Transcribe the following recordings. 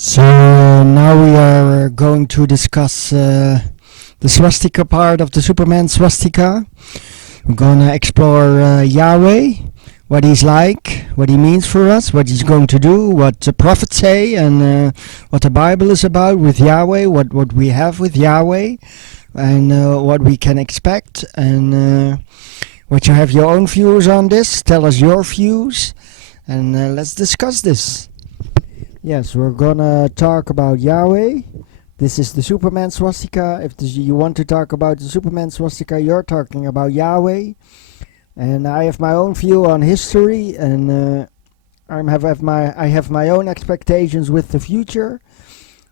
So now we are going to discuss the swastika part of the Superman swastika. We're going to explore Yahweh, what he's like, what he means for us, what he's going to do, what the prophets say, and what the Bible is about with Yahweh, what we have with Yahweh, and what we can expect. And what you have your own views on this, tell us your views, and let's discuss this. Yes, we're gonna talk about Yahweh. This is the Superman swastika. If you want to talk about the Superman swastika, you're talking about Yahweh. And I have my own view on history, and I have my own expectations with the future.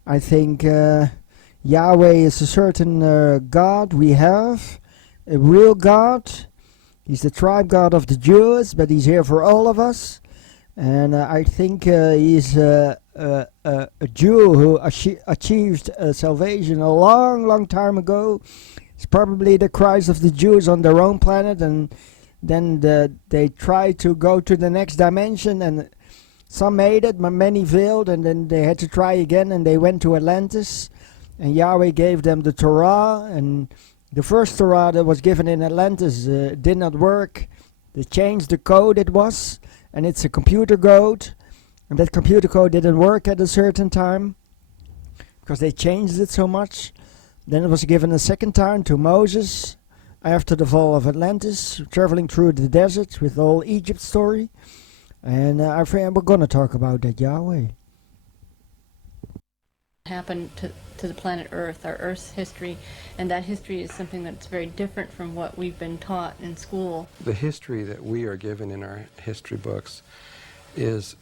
I think Yahweh is a certain God we have, a real God. He's the tribe God of the Jews, but he's here for all of us. And I think he's a Jew who achieved salvation a long, long time ago. It's probably the Christ of the Jews on their own planet, and then they tried to go to the next dimension, and some made it, but many failed, and then they had to try again, and they went to Atlantis, and Yahweh gave them the Torah, and the first Torah that was given in Atlantis did not work. They changed the code it was, and it's a computer code, and that computer code didn't work at a certain time because they changed it so much. Then it was given a second time to Moses after the fall of Atlantis, traveling through the desert with the whole Egypt story. And I think we're going to talk about that Yahweh. Happened to the planet Earth, our Earth's history, and that history is something that's very different from what we've been taught in school. The history that we are given in our history books is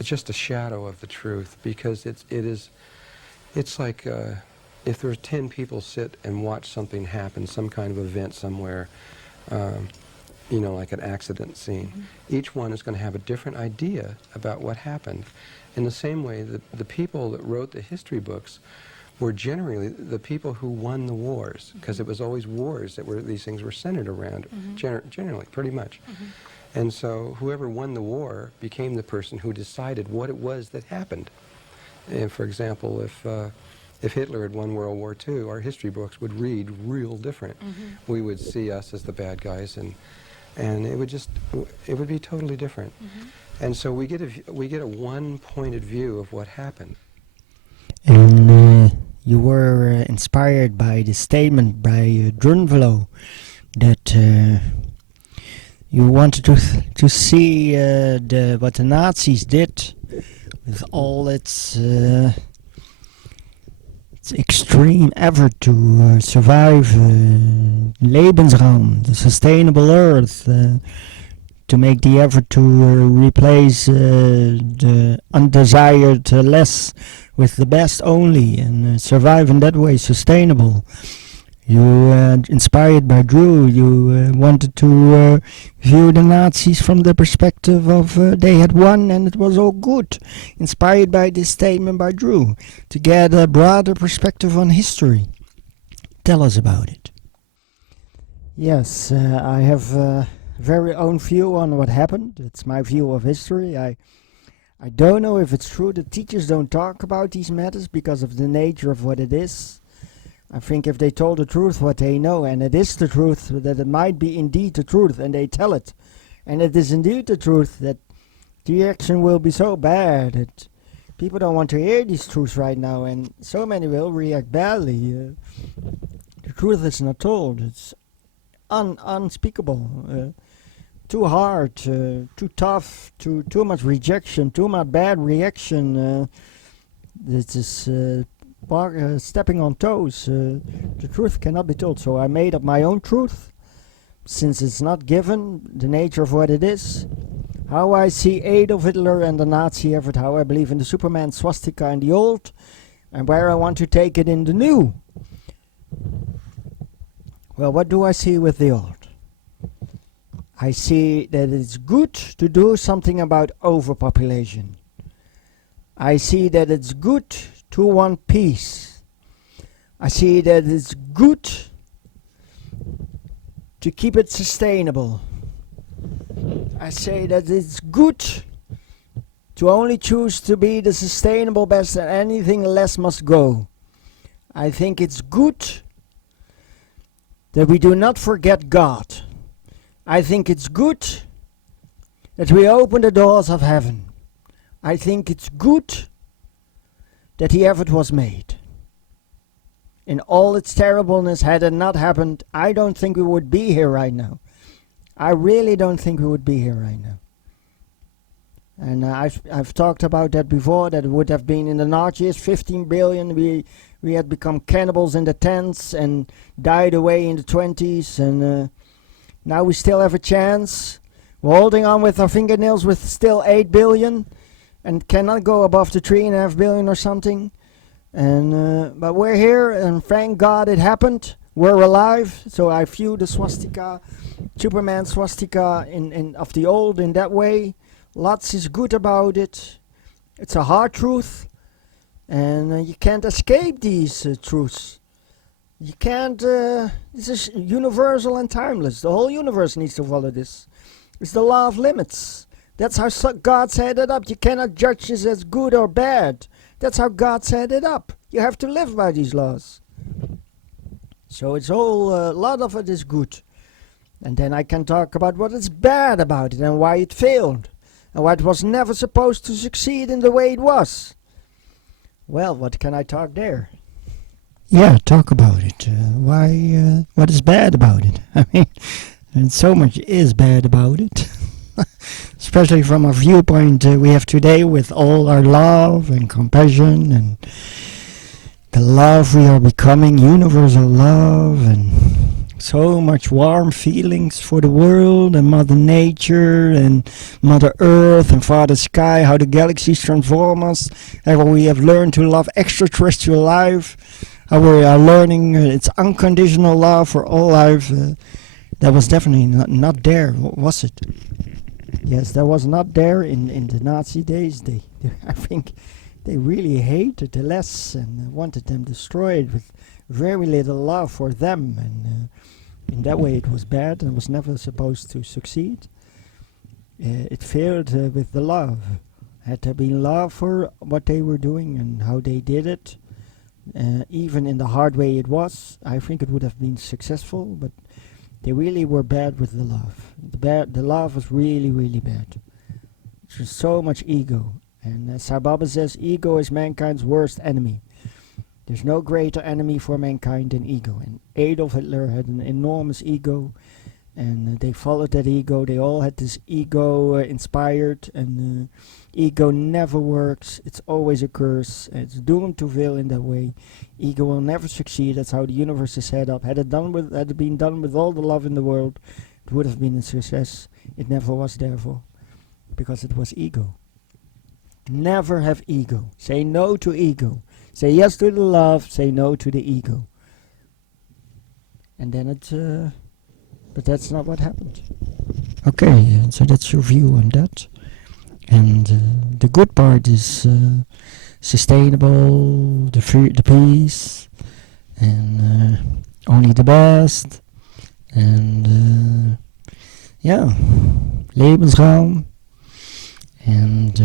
just a shadow of the truth, because it's like if there were 10 people sit and watch something happen, some kind of event somewhere, you know, like an accident scene. Mm-hmm. Each one is going to have a different idea about what happened. In the same way, the people that wrote the history books were generally the people who won the wars, because it was always wars that these things were centered around, generally, pretty much. And so whoever won the war became the person who decided what it was that happened. And for example, if Hitler had won World War II, our history books would read real different. We would see us as the bad guys, and it would be totally different. And so we get a one-pointed view of what happened. And you were inspired by the statement by Drunvalo that you wanted to see what the Nazis did with all its extreme effort to survive Lebensraum, the sustainable Earth. To make the effort to replace the undesired less with the best only, and survive in that way, sustainable. You, inspired by Drew, you wanted to view the Nazis from the perspective of they had won and it was all good. Inspired by this statement by Drew, to get a broader perspective on history. Tell us about it. Yes, I have very own view on what happened. It's my view of history. I don't know if it's true that teachers don't talk about these matters because of the nature of what it is. I think if they told the truth what they know, and it is the truth, that it might be indeed the truth, and they tell it, and it is indeed the truth, that the reaction will be so bad that people don't want to hear these truths right now, and so many will react badly. The truth is not told. It's unspeakable. Too hard, too tough, too much rejection, too much bad reaction. This is stepping on toes. The truth cannot be told. So I made up my own truth, since it's not given, the nature of what it is. How I see Adolf Hitler and the Nazi effort, how I believe in the Superman swastika in the old, and where I want to take it in the new. Well, what do I see with the old? I see that it's good to do something about overpopulation. I see that it's good to want peace. I see that it's good to keep it sustainable. I say that it's good to only choose to be the sustainable best and anything less must go. I think it's good that we do not forget God. I think it's good that we open the doors of heaven. I think it's good that the effort was made. In all its terribleness, had it not happened, I don't think we would be here right now. I really don't think we would be here right now. And I've talked about that before, that it would have been in the Nazis, 15 billion, we had become cannibals in the 10s and died away in the 20s, and now we still have a chance. We're holding on with our fingernails with still 8 billion and cannot go above the 3.5 billion or something. And but we're here, and thank God it happened. We're alive, so I view the swastika, Superman swastika of the old in that way. Lots is good about it. It's a hard truth, and you can't escape these truths. You can't, this is universal and timeless. The whole universe needs to follow this. It's the law of limits. That's how God set it up. You cannot judge this as good or bad. That's how God set it up. You have to live by these laws. So it's all, a lot of it is good. And then I can talk about what is bad about it and why it failed. And why it was never supposed to succeed in the way it was. Well, what can I talk there? Yeah, talk about it. What is bad about it? I mean, and so much is bad about it. Especially from a viewpoint we have today with all our love and compassion and the love we are becoming, universal love, and so much warm feelings for the world and Mother Nature and Mother Earth and Father Sky, how the galaxies transform us, how we have learned to love extraterrestrial life, how we are learning its unconditional love for all life. That was definitely not there, was it? Yes, that was not there in the Nazi days. I think they really hated the less and wanted them destroyed with very little love for them, and in that way it was bad and was never supposed to succeed. It failed with the love. Had there been love for what they were doing and how they did it, even in the hard way it was, I think it would have been successful, but they really were bad with the love. The love was really, really bad. There's so much ego. And Sai Baba says, ego is mankind's worst enemy. There's no greater enemy for mankind than ego. And Adolf Hitler had an enormous ego, and they followed that ego. They all had this ego inspired, and ego never works. It's always a curse. It's doomed to fail in that way. Ego will never succeed. That's how the universe is set up. Had it been done with all the love in the world, it would have been a success. It never was, therefore, because it was ego. Never have ego. Say no to ego. Say yes to the love. Say no to the ego. And then but that's not what happened. Okay, so that's your view on that. And the good part is sustainable, the peace, and only the best, and yeah, Lebensraum, and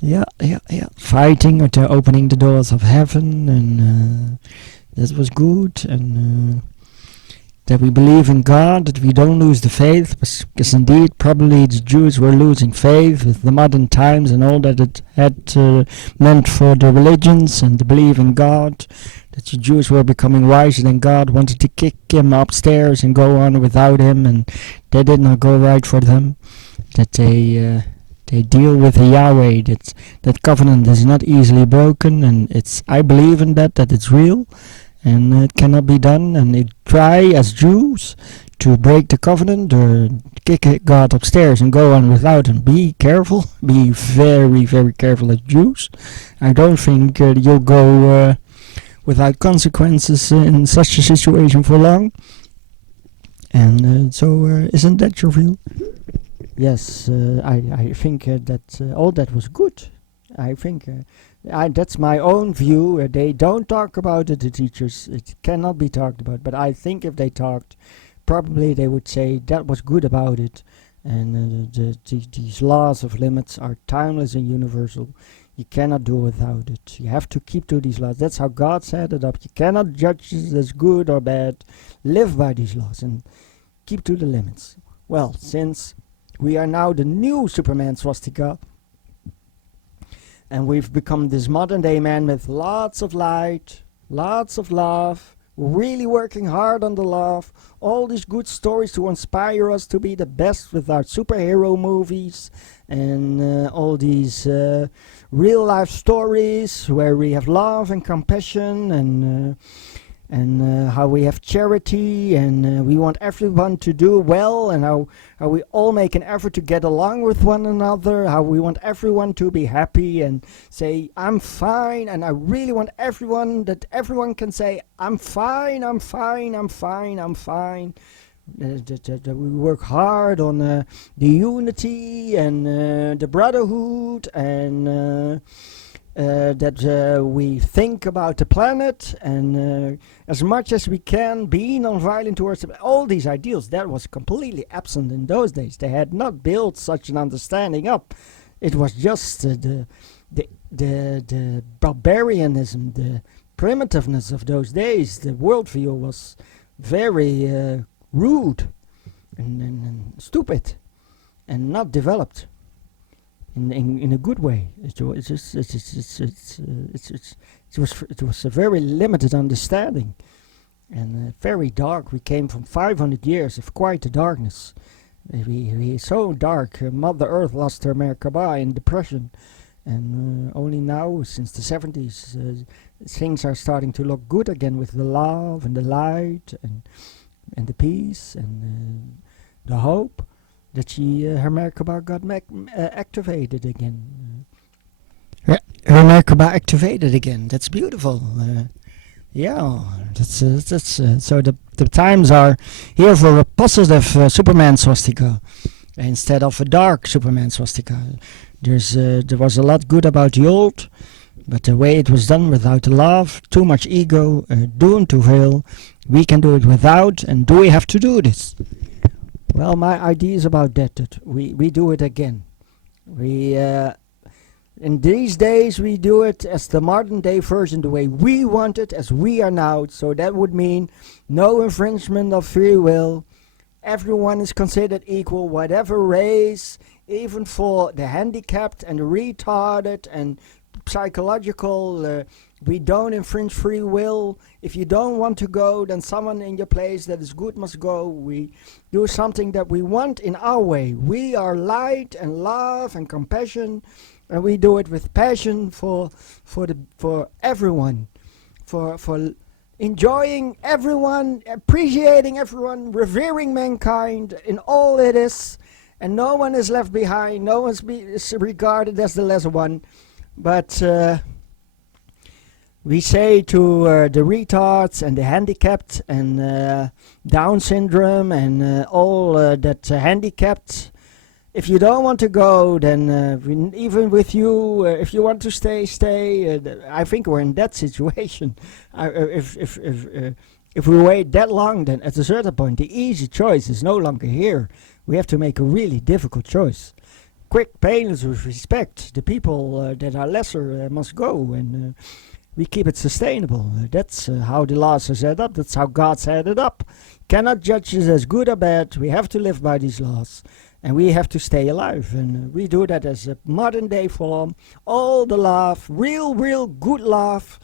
yeah, fighting or opening the doors of heaven, and that was good, and that we believe in God, that we don't lose the faith, because indeed probably the Jews were losing faith with the modern times and all that it had meant for the religions, and to believe in God, that the Jews were becoming wiser than God, wanted to kick him upstairs and go on without him, and that did not go right for them, that they deal with the Yahweh, that covenant is not easily broken, and I believe in that it's real, and it cannot be done, and they try as Jews to break the covenant or kick God upstairs and go on without him. Be careful, be very, very careful as Jews. I don't think you'll go without consequences in such a situation for long. And so isn't that your view? Yes, I think that all that was good. I think that's my own view. They don't talk about it, the teachers. It cannot be talked about. But I think if they talked, probably they would say that was good about it. And these laws of limits are timeless and universal. You cannot do without it. You have to keep to these laws. That's how God set it up. You cannot judge it as good or bad. Live by these laws and keep to the limits. Well, since we are now the new Superman swastika, and we've become this modern day man with lots of light, lots of love, really working hard on the love, all these good stories to inspire us to be the best with our superhero movies, and all these real life stories where we have love and compassion, and how we have charity, and we want everyone to do well, and how we all make an effort to get along with one another, how we want everyone to be happy and say, I'm fine, and I really want everyone can say, I'm fine, I'm fine, I'm fine, I'm fine. That we work hard on the unity and the brotherhood, and that we think about the planet, and as much as we can be non-violent towards all these ideals. That was completely absent in those days. They had not built such an understanding up. It was just the barbarianism, the primitiveness of those days. The worldview was very rude and stupid and not developed in a good way. It was a very limited understanding, and very dark. We came from 500 years of quite a darkness. We so dark. Mother Earth lost her Merkaba in depression, and only now, since the 70s, things are starting to look good again with the love and the light and the peace and the hope that her Merkaba got activated again. Her Merkaba activated again. That's beautiful. Yeah, that's so the times are here for a positive Superman swastika instead of a dark Superman swastika. There was a lot good about the old, but the way it was done without love, too much ego, doomed to fail. We can do it without, and do we have to do this? Well, my idea is about that we do it again. In these days we do it as the modern day version, the way we want it, as we are now. So that would mean no infringement of free will. Everyone is considered equal, whatever race, even for the handicapped and the retarded and psychological. We don't infringe free will. If you don't want to go, then someone in your place that is good must go. We do something that we want in our way. We are light and love and compassion, and we do it with passion for everyone, for enjoying everyone, appreciating everyone, revering mankind in all it is, and no one is left behind. No one is regarded as the lesser one, but. We say to the retards and the handicapped and Down syndrome and all that handicapped, if you don't want to go, then even with you, if you want to stay, stay. I think we're in that situation. If we wait that long, then at a certain point, the easy choice is no longer here. We have to make a really difficult choice. Quick, painless, with respect. The people that are lesser must go, and we keep it sustainable. That's how the laws are set up. That's how God set it up. Cannot judge it as good or bad. We have to live by these laws, and we have to stay alive. And we do that as a modern day form. All the love, real good love,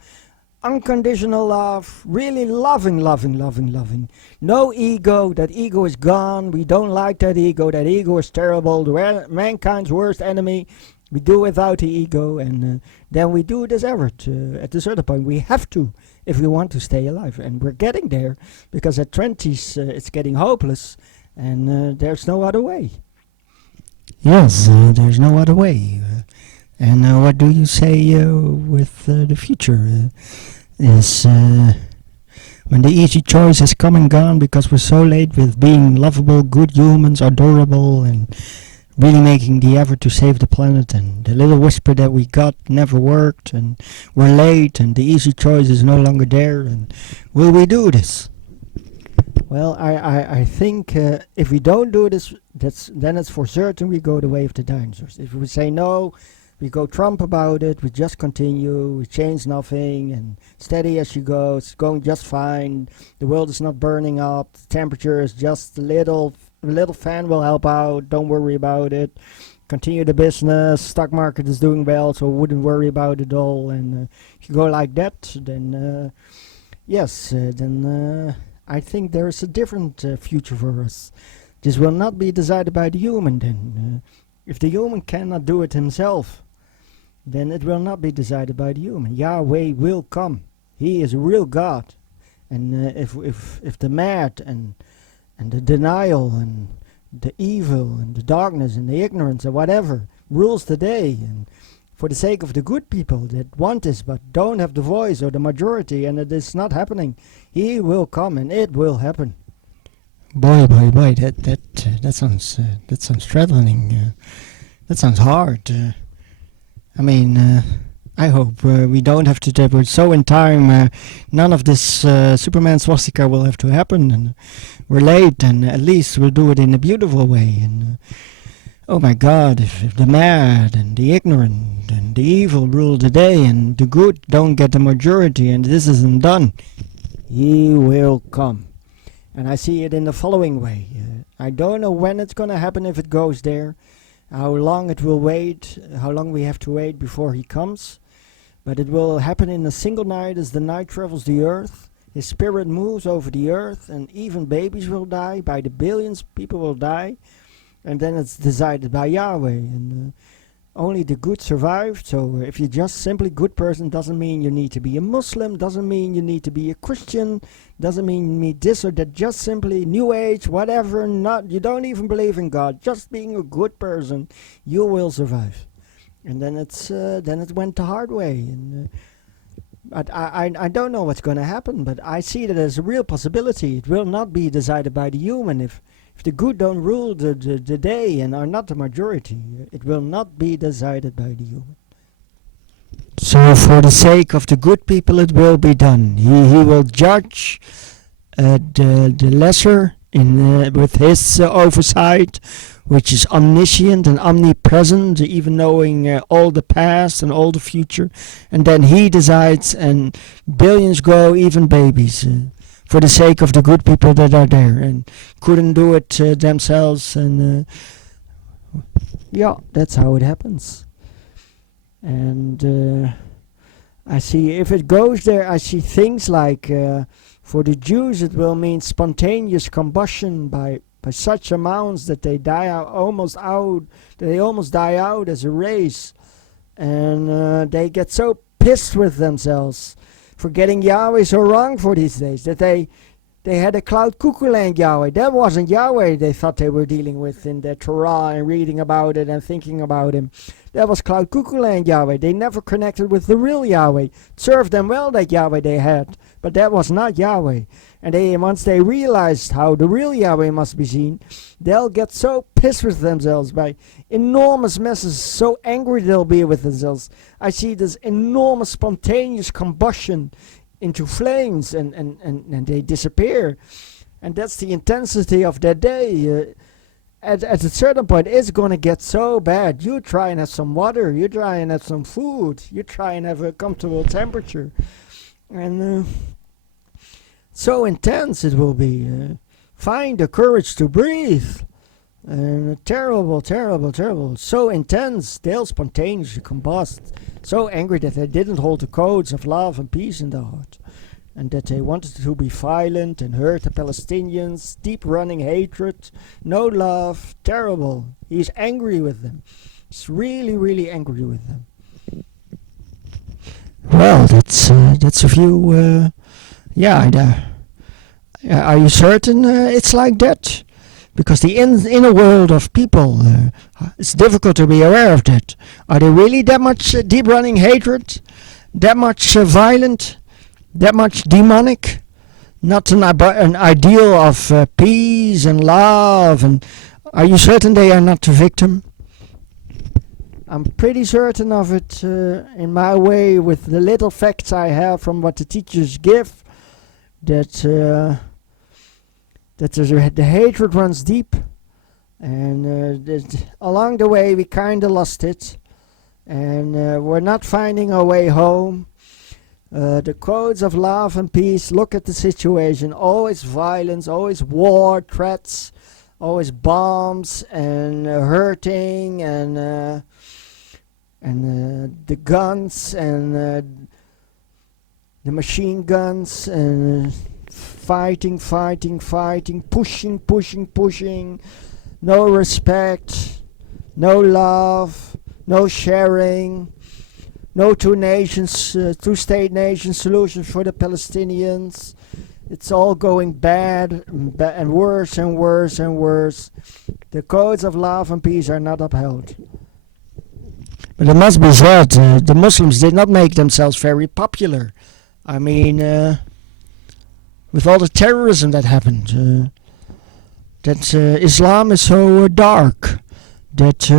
unconditional love, really loving. No ego. That ego is gone. We don't like that ego. That ego is terrible. Mankind's worst enemy. We do without the ego, and then we do this effort. At a certain point, we have to, if we want to stay alive. And we're getting there, because at 20s, it's getting hopeless, and there's no other way. Yes, there's no other way. And what do you say with the future? Is when the easy choice has come and gone because we're so late with being lovable, good humans, adorable, and really making the effort to save the planet, and the little whisper that we got never worked, and we're late, and the easy choice is no longer there, and will we do this? Well, I think if we don't do this, then it's for certain we go the way of the dinosaurs. If we say no, we go Trump about it, we just continue, we change nothing, and steady as she goes, it's going just fine. The world is not burning up, the temperature is just a little fan will help out, don't worry about it. Continue the business, stock market is doing well, so wouldn't worry about it all. And if you go like that, then then I think there is a different future for us. This will not be decided by the human then. If the human cannot do it himself, then it will not be decided by the human. Yahweh will come. He is a real God. And if the mad and the denial and the evil and the darkness and the ignorance or whatever rules the day, and for the sake of the good people that want this but don't have the voice or the majority, and it is not happening, he will come and it will happen. Boy, that sounds threatening. That sounds hard. I mean, I hope we don't have to do it. So in time, none of this Superman swastika will have to happen, and we're late, and at least we'll do it in a beautiful way. And oh my God, if the mad and the ignorant and the evil rule the day, and the good don't get the majority, and this isn't done, he will come. And I see it in the following way. I don't know when it's going to happen, if it goes there, how long it will wait, how long we have to wait before he comes. But it will happen in a single night as the night travels the earth. His spirit moves over the earth, and even babies will die. By the billions, people will die. And then it's decided by Yahweh. And only the good survive. So if you're just simply good person, doesn't mean you need to be a Muslim, doesn't mean you need to be a Christian, doesn't mean you need this or that, just simply New Age, whatever, not, you don't even believe in God, just being a good person, you will survive. And then it went the hard way. And I don't know what's going to happen, but I see that as a real possibility. It will not be decided by the human. If the good don't rule the day and are not the majority, it will not be decided by the human. So for the sake of the good people, it will be done. He will judge the lesser with his oversight, which is omniscient and omnipresent, even knowing all the past and all the future. And then he decides, and billions go, even babies, for the sake of the good people that are there and couldn't do it themselves. And that's how it happens. And I see, if it goes there, I see things like, for the Jews it will mean spontaneous combustion by such amounts that they almost die out as a race. And they get so pissed with themselves for getting Yahweh so wrong for these days, that they had a cloud cuckoo land Yahweh. That wasn't Yahweh they thought they were dealing with in their Torah and reading about it and thinking about him. That was cloud cuckoo land Yahweh. They never connected with the real Yahweh. It served them well, that Yahweh they had, but that was not Yahweh. And once they realized how the real Yahweh must be seen, they'll get so pissed with themselves by enormous messes, so angry they'll be with themselves. I see this enormous spontaneous combustion into flames, and they disappear. And that's the intensity of that day. At a certain point, it's going to get so bad. You try and have some water, you try and have some food, you try and have a comfortable temperature. And so intense it will be. Find the courage to breathe. And terrible, terrible, terrible. So intense, they'll spontaneously combust. So angry that they didn't hold the codes of love and peace in their heart. And that they wanted to be violent and hurt the Palestinians. Deep running hatred. No love. Terrible. He's angry with them. He's really, really angry with them. Well, that's a view. Are you certain it's like that? Because the inner world of people, it's difficult to be aware of that. Are they really that much deep-running hatred? That much violent? That much demonic? Not an ideal of peace and love? And are you certain they are not the victim? I'm pretty certain of it in my way, with the little facts I have from what the teachers give, that that the hatred runs deep, and along the way we kind of lost it, and we're not finding our way home. The codes of love and peace look at the situation, always violence, always war threats, always bombs and hurting and the guns and the machine guns and fighting, pushing, no respect, no love, no sharing, no two-state nation solution for the Palestinians. It's all going bad and worse and worse and worse. The codes of love and peace are not upheld. But it must be said, the Muslims did not make themselves very popular. I mean, with all the terrorism that happened, that Islam is so dark, that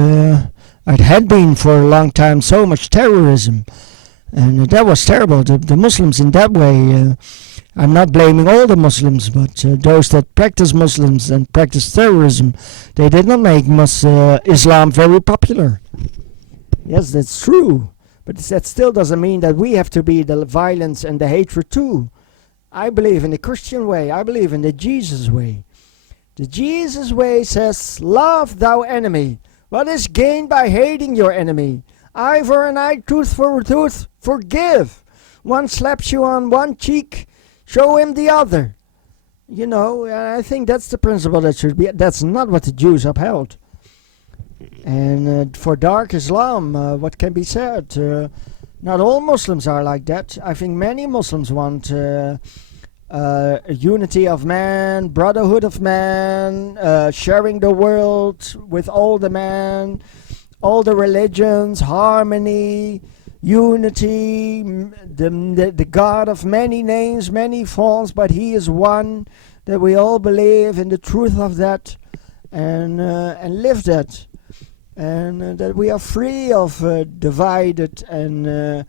it had been for a long time so much terrorism, and that was terrible. The Muslims in that way, I'm not blaming all the Muslims, but those that practice Muslims and practice terrorism, they did not make Islam very popular. Yes, that's true. But that still doesn't mean that we have to be the violence and the hatred too. I believe in the Christian way. I believe in the Jesus way. The Jesus way says, love thou enemy. What is gained by hating your enemy? Eye for an eye, tooth for a tooth, forgive. One slaps you on one cheek, show him the other. You know, I think that's the principle that should be. That's not what the Jews upheld. And for dark Islam, what can be said? Not all Muslims are like that. I think many Muslims want unity of man, brotherhood of man, sharing the world with all the man, all the religions, harmony, unity, the God of many names, many forms, but He is one, that we all believe in the truth of that and live that. And that we are free of divided and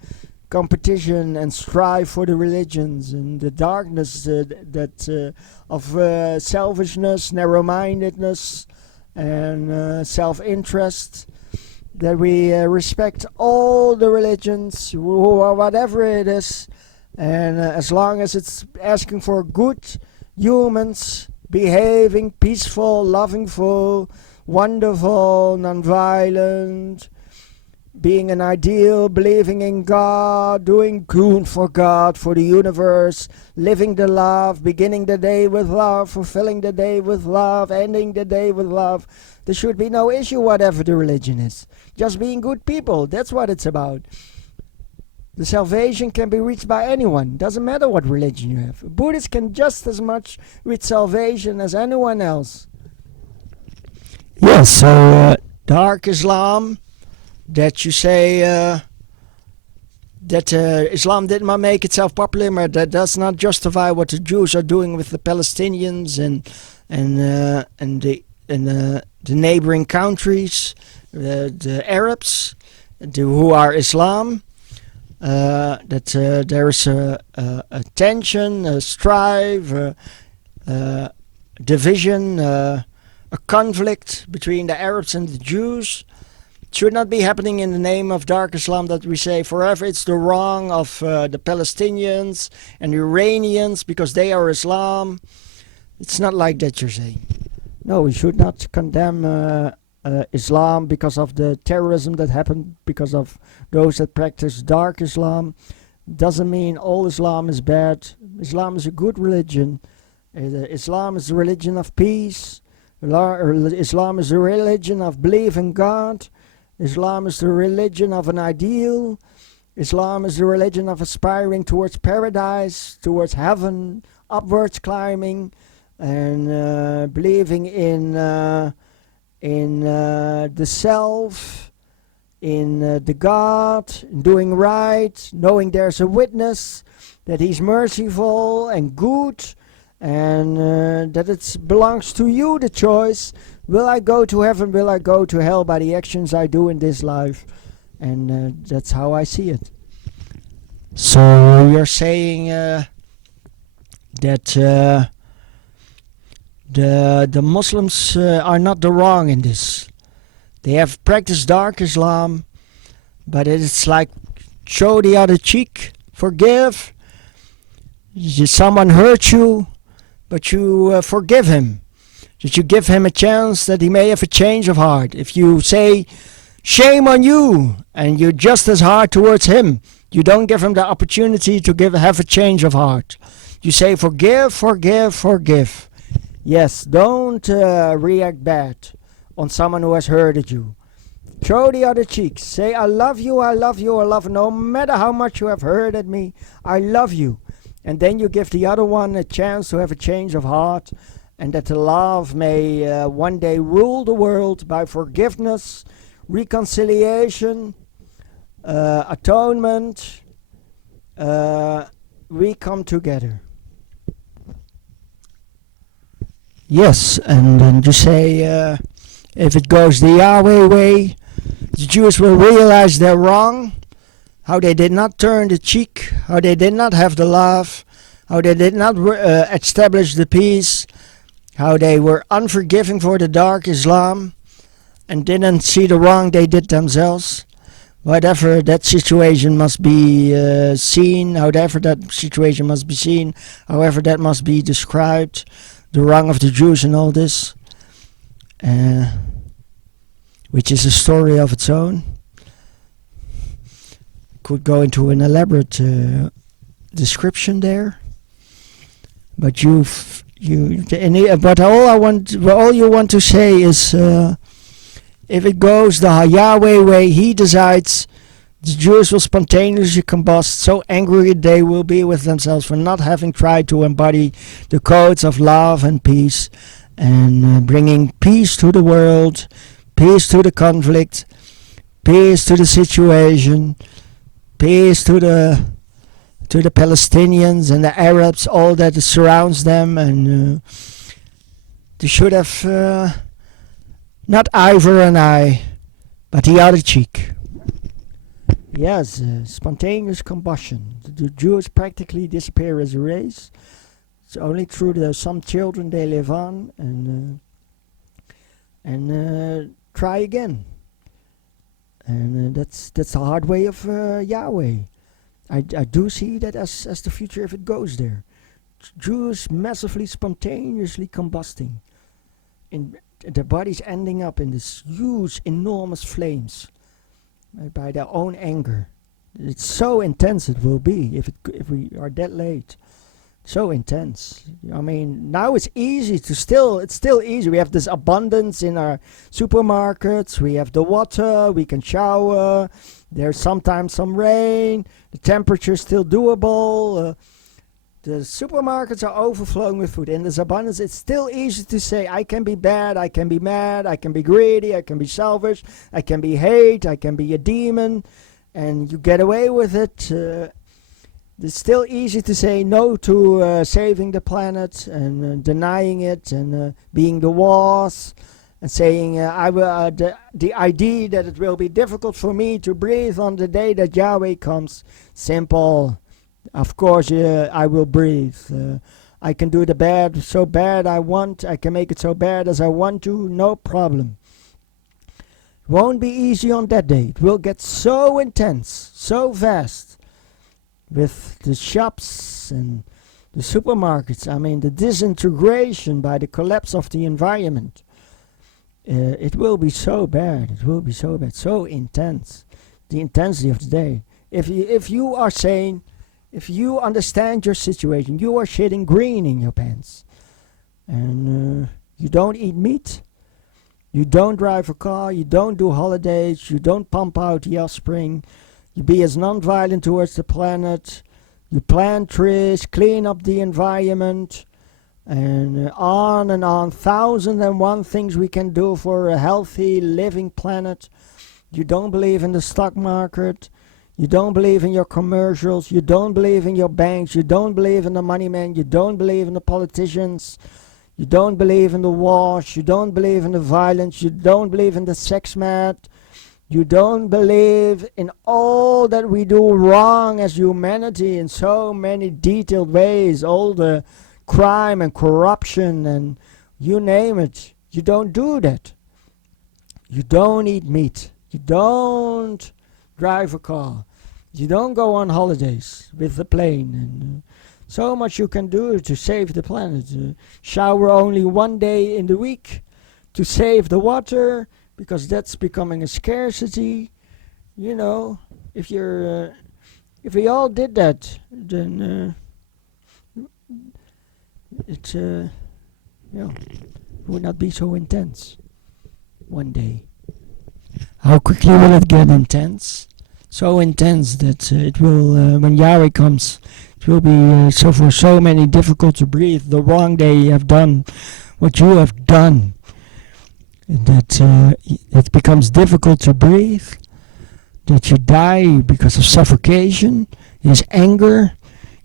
competition and strive for the religions and the darkness of selfishness, narrow-mindedness, and self-interest. That we respect all the religions, whatever it is, and as long as it's asking for good humans, behaving peaceful, lovingful, wonderful, non-violent, being an ideal, believing in God, doing good for God, for the universe, living the love, beginning the day with love, fulfilling the day with love, ending the day with love. There should be no issue whatever the religion is. Just being good people, that's what it's about. The salvation can be reached by anyone. Doesn't matter what religion you have. Buddhists can just as much reach salvation as anyone else. Yes, so Dark Islam, that you say that Islam did not make itself popular, but that does not justify what the Jews are doing with the Palestinians and the neighboring countries, the Arabs, who are Islam. That there is a tension, a strife, division, a conflict between the Arabs and the Jews. It should not be happening in the name of dark Islam, that we say forever it's the wrong of the Palestinians and the Iranians because they are Islam. It's not like that, you're saying. No, we should not condemn Islam because of the terrorism that happened, because of those that practice dark Islam. Doesn't mean all Islam is bad. Islam is a good religion. Islam is the religion of peace. Islam is the religion of belief in God. Islam is the religion of an ideal. Islam is the religion of aspiring towards paradise, towards heaven, upwards climbing, and believing in the self, in the God, in doing right, knowing there's a witness, that He's merciful and good, and that it belongs to you, the choice. Will I go to heaven? Will I go to hell by the actions I do in this life? And that's how I see it. So you're saying that The Muslims are not the wrong in this. They have practiced dark Islam, but it's like show the other cheek, forgive. Someone hurt you, but you forgive him. That you give him a chance that he may have a change of heart. If you say, shame on you, and you're just as hard towards him, you don't give him the opportunity to have a change of heart. You say, forgive, forgive, forgive. Yes, don't react bad on someone who has hurted you. Show the other cheek. Say, I love you, I love you, I love you. No matter how much you have hurted me, I love you. And then you give the other one a chance to have a change of heart, and that the love may one day rule the world by forgiveness, reconciliation, atonement. We come together. Yes, and then you say, if it goes the Yahweh way, the Jews will realize they're wrong, how they did not turn the cheek, how they did not have the love, how they did not establish the peace, how they were unforgiving for the dark Islam and didn't see the wrong they did themselves. Whatever that situation must be seen, however that situation must be seen, however that must be described, the wrong of the Jews and all this, which is a story of its own. Could go into an elaborate description there, but but all you want to say is, if it goes the Yahweh way, He decides, the Jews will spontaneously combust. So angry they will be with themselves for not having tried to embody the codes of love and peace, and bringing peace to the world, peace to the conflict, peace to the situation, peace to the Palestinians and the Arabs, all that surrounds them, and they should have not eye for an eye, but the other cheek. Yes, spontaneous combustion. The Jews practically disappear as a race. It's only through some children they live on, and try again. And that's the hard way of Yahweh. I do see that as the future if it goes there. Jews massively, spontaneously combusting. Their bodies ending up in this huge, enormous flames by their own anger. It's so intense it will be if we are that late. So intense. I mean, now it's still easy. We have this abundance in our supermarkets. We have the water. We can shower. There's sometimes some rain. The temperature is still doable. The supermarkets are overflowing with food. In this abundance, it's still easy to say, I can be bad, I can be mad, I can be greedy, I can be selfish, I can be hate, I can be a demon, and you get away with it. It's still easy to say no to saving the planet and denying it, and being the wars, and saying the idea that it will be difficult for me to breathe on the day that Yahweh comes. Simple. Of course, I will breathe. I can do the bad so bad I want. I can make it so bad as I want to. No problem. Won't be easy on that day. It will get so intense, so vast, with the shops and the supermarkets. I mean, the disintegration by the collapse of the environment. It will be so bad. It will be so bad, so intense. The intensity of the day. If you are saying, if you understand your situation, you are shitting green in your pants, and you don't eat meat, you don't drive a car, you don't do holidays, you don't pump out the offspring, you be as non-violent towards the planet, you plant trees, clean up the environment, and on, 1,001 things we can do for a healthy living planet. You don't believe in the stock market. You don't believe in your commercials. You don't believe in your banks. You don't believe in the money men. You don't believe in the politicians. You don't believe in the wars. You don't believe in the violence. You don't believe in the sex mad. You don't believe in all that we do wrong as humanity in so many detailed ways. All the crime and corruption and you name it. You don't do that. You don't eat meat. You don't drive a car. You don't go on holidays with the plane. And so much you can do to save the planet. Shower only one day in the week to save the water, because that's becoming a scarcity. You know, if we all did that, then it would not be so intense one day. How quickly will it get intense? So intense that it will, when Yahweh comes, it will be so for so many difficult to breathe. The wrong day you have done, what you have done, that it becomes difficult to breathe, that you die because of suffocation, his anger,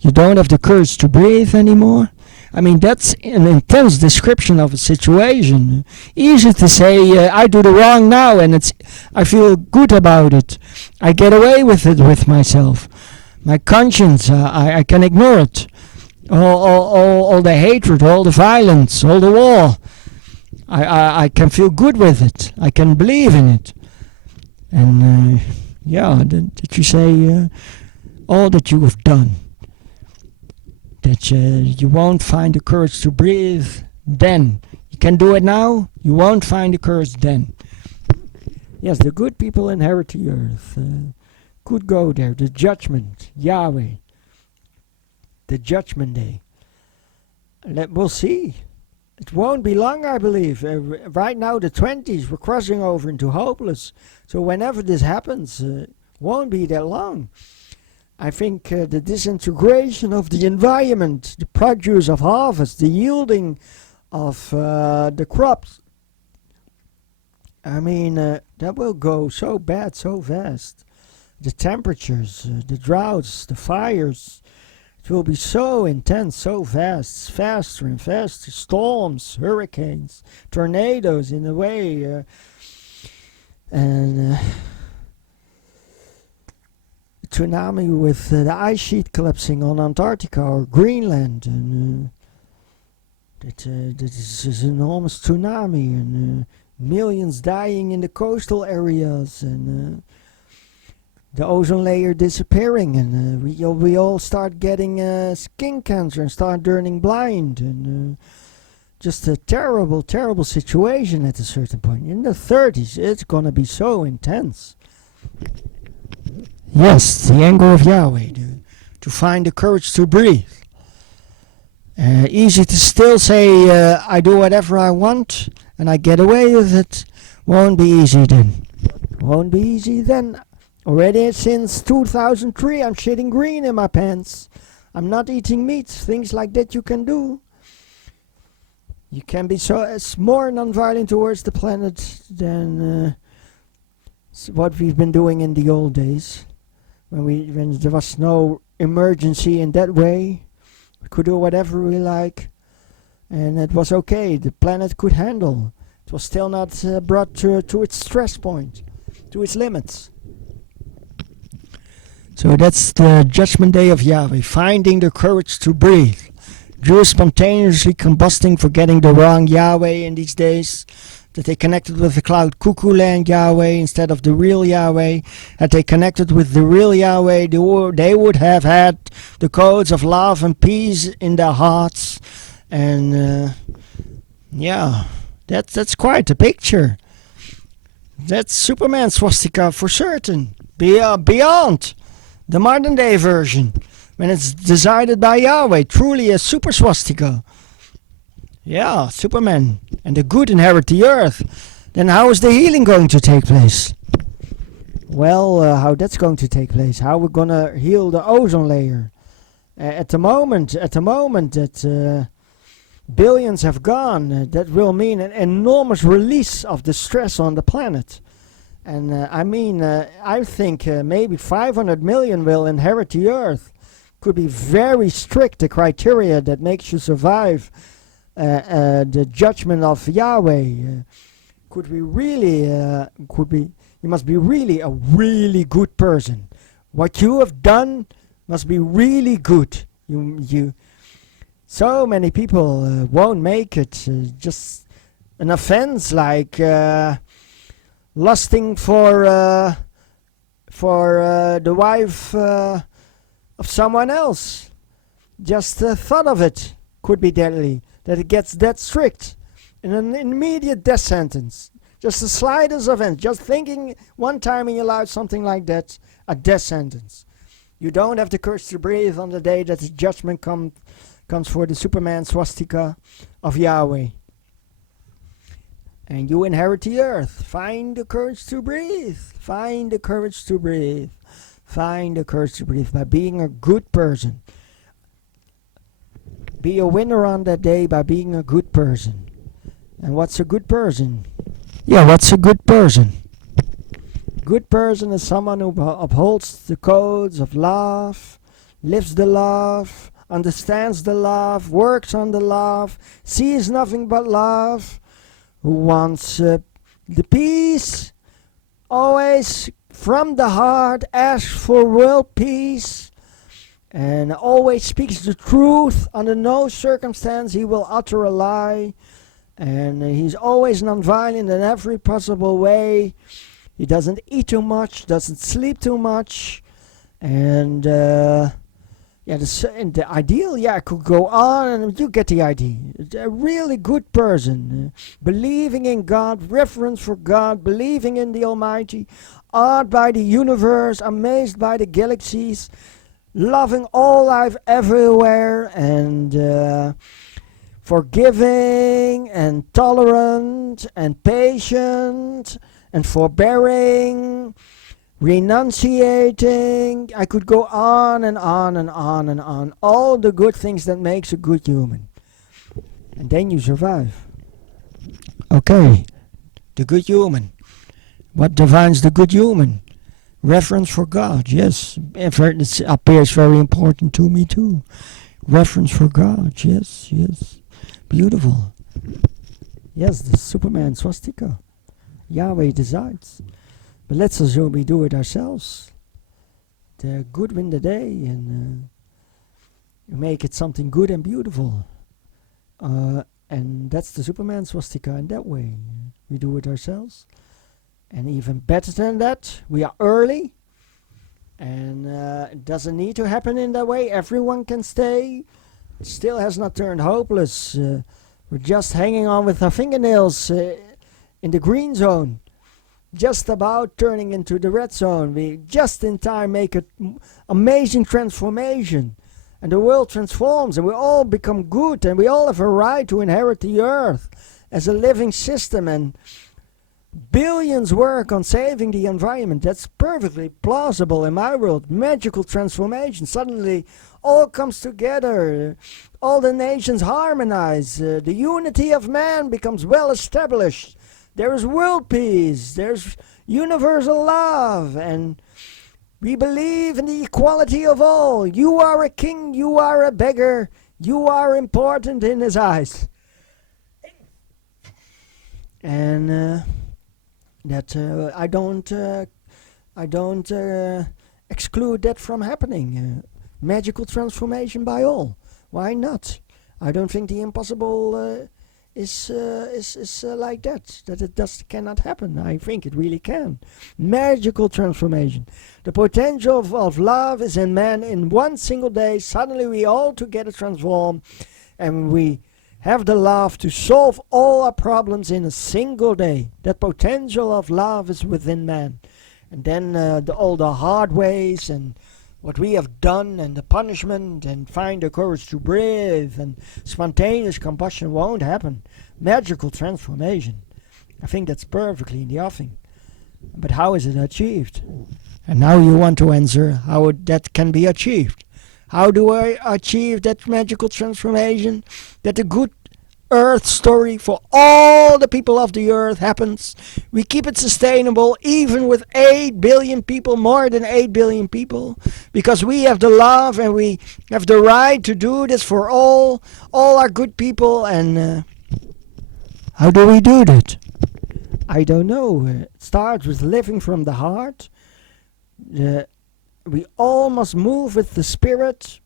you don't have the courage to breathe anymore. I mean, that's an intense description of a situation. Easy to say, I do the wrong now, and I feel good about it. I get away with it with myself. My conscience, I can ignore it. All the hatred, all the violence, all the war. I can feel good with it. I can believe in it. And that you say all that you have done. That you won't find the courage to breathe then. You can do it now, you won't find the courage then. Yes, the good people inherit the earth. Could go there. The judgment, Yahweh. The judgment day. We'll see. It won't be long, I believe. Right now, the 20s, we're crossing over into hopeless. So whenever this happens, won't be that long. I think the disintegration of the environment, the produce of harvest, the yielding of the crops, I mean, that will go so bad, so fast. The temperatures, the droughts, the fires, it will be so intense, so fast, faster and faster. Storms, hurricanes, tornadoes in a way, and tsunami with the ice sheet collapsing on Antarctica or Greenland, and that is an enormous tsunami, and millions dying in the coastal areas, and the ozone layer disappearing, and we all start getting skin cancer and start turning blind, and just a terrible, terrible situation at a certain point. In the 30s, it's gonna be so intense. Yes, the anger of Yahweh, to find the courage to breathe. Easy to still say, I do whatever I want and I get away with it. Won't be easy then. Won't be easy then. Already since 2003 I'm shitting green in my pants. I'm not eating meat. Things like that you can do. You can be more non-violent towards the planet than what we've been doing in the old days. When there was no emergency in that way, we could do whatever we like, and it was okay. The planet could handle. It was still not brought to its stress point, to its limits. So that's the judgment day of Yahweh, finding the courage to breathe. Jews spontaneously combusting for getting the wrong Yahweh in these days. That they connected with the cloud cuckoo land Yahweh instead of the real Yahweh. Had they connected with the real Yahweh, they would have had the codes of love and peace in their hearts. And that's quite a picture. That's Superman swastika for certain. Beyond the modern day version, when it's decided by Yahweh, truly a super swastika. Yeah, Superman and the good inherit the earth. Then how is the healing going to take place? Well, how that's going to take place, how we're gonna heal the ozone layer. At the moment that billions have gone, that will mean an enormous release of the stress on the planet. And I think maybe 500 million will inherit the earth. Could be very strict, the criteria that makes you survive the judgment of Yahweh. You must be really a really good person. What you have done must be really good. So many people won't make it. Just an offense like lusting for the wife of someone else. Just the thought of it could be deadly. That it gets that strict. In an immediate death sentence. Just the slightest offense. Just thinking one time in your life something like that. A death sentence. You don't have the courage to breathe on the day that the judgment comes for the Superman swastika of Yahweh. And you inherit the earth. Find the courage to breathe. Find the courage to breathe. Find the courage to breathe by being a good person. Be a winner on that day by being a good person. And what's a good person? Yeah, what's a good person? Good person is someone who upholds the codes of love, lives the love, understands the love, works on the love, sees nothing but love, who wants the peace, always from the heart asks for world peace, and always speaks the truth. Under no circumstance he will utter a lie, and he's always non-violent in every possible way. He doesn't eat too much, doesn't sleep too much, and the ideal, I could go on, and you get the idea. A really good person, believing in God, reverence for God, believing in the Almighty, awed by the universe, amazed by the galaxies, loving all life everywhere, and forgiving and tolerant and patient and forbearing, renunciating. I could go on and on and on and on. All the good things that makes a good human. And then you survive. Okay, the good human. What defines the good human? Reverence for God, yes. It appears very important to me too. Reverence for God, yes, yes. Beautiful. Yes, the Superman swastika. Yahweh decides. But let's assume we do it ourselves. The good win the day, and make it something good and beautiful. And that's the Superman swastika in that way. We do it ourselves. And even better than that, we are early. And it doesn't need to happen in that way. Everyone can stay. It still has not turned hopeless. We're just hanging on with our fingernails in the green zone. Just about turning into the red zone. We just in time make an amazing transformation. And the world transforms, and we all become good, and we all have a right to inherit the earth as a living system, and billions work on saving the environment. That's perfectly plausible in my world. Magical transformation. Suddenly all comes together. All the nations harmonize. The unity of man becomes well established. There is world peace. There's universal love. And we believe in the equality of all. You are a king. You are a beggar. You are important in his eyes. And that I don't exclude that from happening. Magical transformation by all. Why not? I don't think the impossible is like that. That it just cannot happen. I think it really can. Magical transformation. The potential of love is in man in one single day. Suddenly we all together transform, and we have the love to solve all our problems in a single day. That potential of love is within man. And then all the hard ways and what we have done and the punishment and find the courage to breathe and spontaneous combustion won't happen. Magical transformation. I think that's perfectly in the offing. But how is it achieved? And now you want to answer how that can be achieved. How do I achieve that magical transformation? That the good earth story for all the people of the earth happens. We keep it sustainable even with 8 billion people, more than 8 billion people. Because we have the love and we have the right to do this for all our good people. And how do we do that? I don't know. It starts with living from the heart. We all must move with the spirit.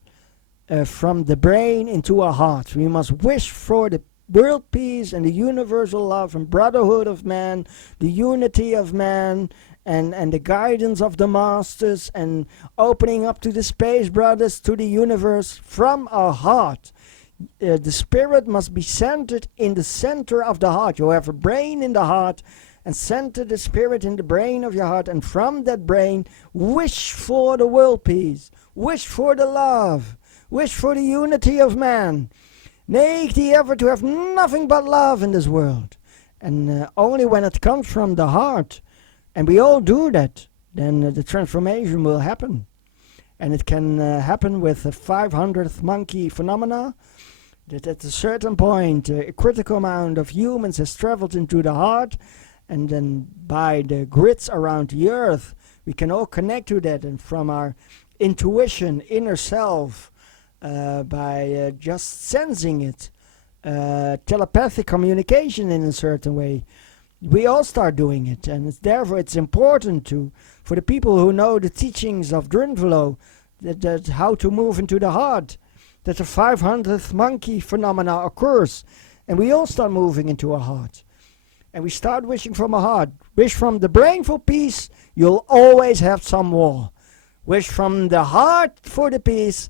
from the brain into our heart. We must wish for the world peace and the universal love and brotherhood of man, the unity of man, and the guidance of the masters, and opening up to the space brothers, to the universe from our heart. The spirit must be centered in the center of the heart. You have a brain in the heart, and center the spirit in the brain of your heart, and from that brain wish for the world peace, wish for the love, wish for the unity of man. Make the effort to have nothing but love in this world. And only when it comes from the heart, and we all do that, then the transformation will happen. And it can happen with the 500th monkey phenomena, that at a certain point a critical amount of humans has traveled into the heart, and then by the grids around the earth we can all connect to that, and from our intuition, inner self, by just sensing it, telepathic communication in a certain way, we all start doing it. And therefore it's important for the people who know the teachings of Drunvalo, that how to move into the heart, that the 500th monkey phenomena occurs, and we all start moving into our heart, and we start wishing from our heart. Wish from the brain for peace, you'll always have some war. Wish from the heart for the peace,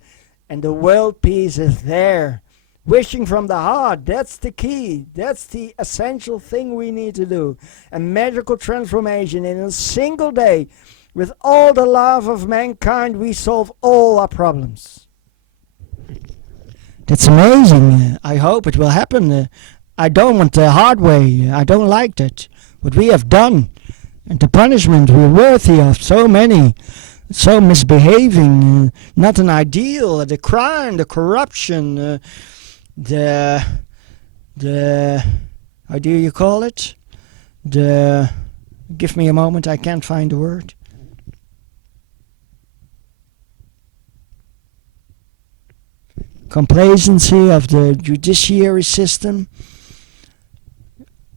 and the world peace is there. Wishing from the heart, that's the key. That's the essential thing we need to do. A magical transformation in a single day. With all the love of mankind, we solve all our problems. That's amazing. I hope it will happen. I don't want the hard way. I don't like that. What we have done, and the punishment we're worthy of, so many. So misbehaving, not an ideal, the crime, the corruption, the how do you call it? Give me a moment, I can't find the word. Complacency of the judiciary system,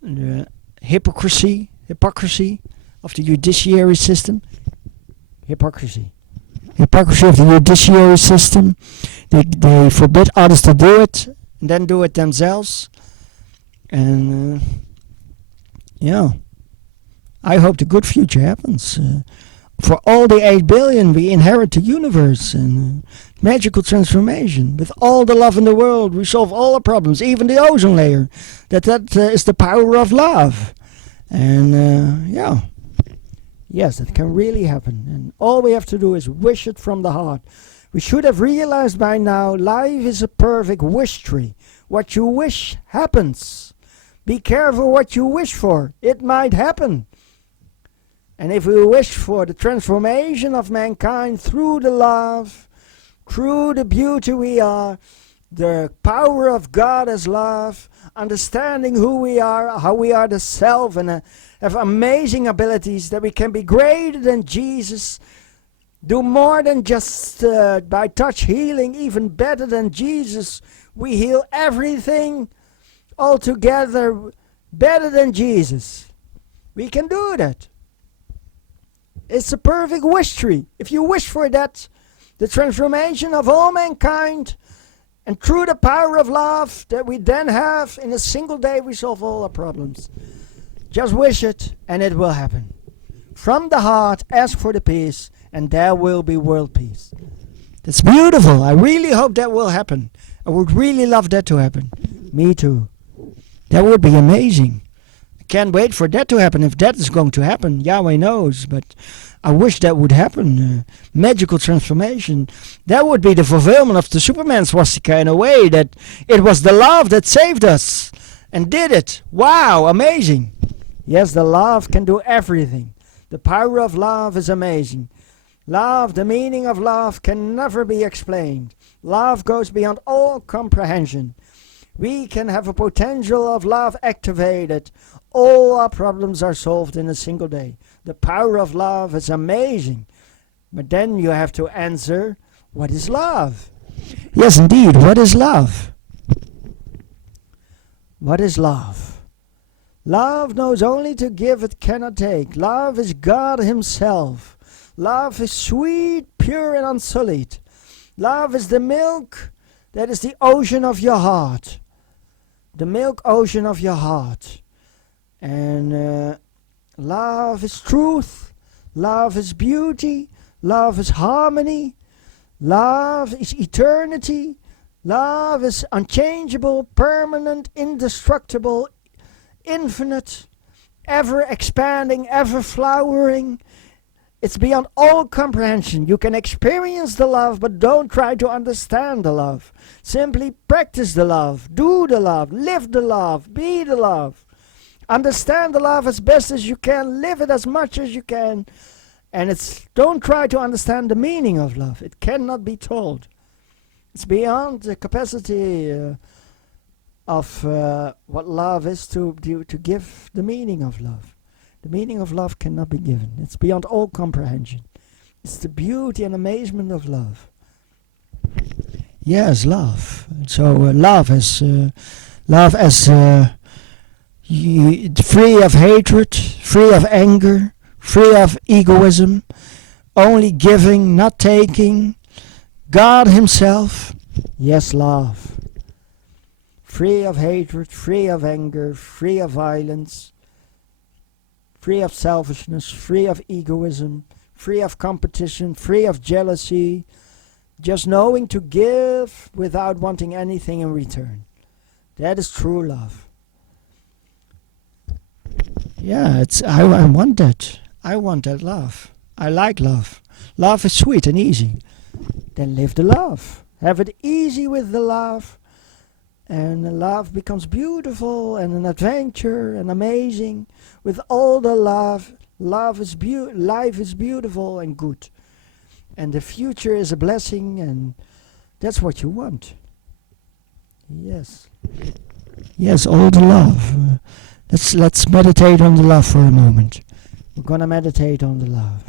the hypocrisy of the judiciary system. Hypocrisy of the judiciary system. They forbid others to do it, and then do it themselves. And I hope the good future happens. For all the 8 billion, we inherit the universe, and magical transformation. With all the love in the world, we solve all our problems, even the ozone layer. That is the power of love. And yes, it can really happen. And all we have to do is wish it from the heart. We should have realized by now, life is a perfect wish tree. What you wish happens. Be careful what you wish for. It might happen. And if we wish for the transformation of mankind through the love, through the beauty we are, the power of God as love, understanding who we are, how we are the self, and have amazing abilities, that we can be greater than Jesus, do more than just by touch healing, even better than Jesus. We heal everything altogether better than Jesus. We can do that. It's a perfect wish tree. If you wish for that, the transformation of all mankind, and through the power of love that we then have, in a single day we solve all our problems. Just wish it, and it will happen. From the heart, ask for the peace, and there will be world peace. That's beautiful. I really hope that will happen. I would really love that to happen. Me too. That would be amazing. I can't wait for that to happen. If that is going to happen, Yahweh knows. But I wish that would happen. Magical transformation. That would be the fulfillment of the Superman swastika, in a way that it was the love that saved us and did it. Wow, amazing. Yes, the love can do everything. The power of love is amazing. Love, the meaning of love can never be explained. Love goes beyond all comprehension. We can have a potential of love activated. All our problems are solved in a single day. The power of love is amazing. But then you have to answer, what is love? Yes, indeed. What is love? What is love? Love knows only to give, it cannot take. Love is God Himself. Love is sweet, pure, and unsullied. Love is the milk that is the ocean of your heart. The milk ocean of your heart. And love is truth. Love is beauty. Love is harmony. Love is eternity. Love is unchangeable, permanent, indestructible, infinite, ever expanding, ever flowering. It's beyond all comprehension. You can experience the love, but don't try to understand the love. Simply practice the love, do the love, live the love, be the love. Understand the love as best as you can, live it as much as you can. And don't try to understand the meaning of love. It cannot be told. It's beyond the capacity of what love is to give the meaning of love. The meaning of love cannot be given. It's beyond all comprehension. It's the beauty and amazement of love. Yes, love. So love as free of hatred, free of anger, free of egoism, only giving, not taking. God Himself. Yes, love. Free of hatred, free of anger, free of violence, free of selfishness, free of egoism, free of competition, free of jealousy, just knowing to give without wanting anything in return. That is true love. Yeah, I want that. I want that love. I like love. Love is sweet and easy. Then live the love. Have it easy with the love. And the love becomes beautiful and an adventure and amazing. With all the love, life is beautiful and good. And the future is a blessing, and that's what you want. Yes. Yes, all the love. Let's meditate on the love for a moment. We're gonna meditate on the love.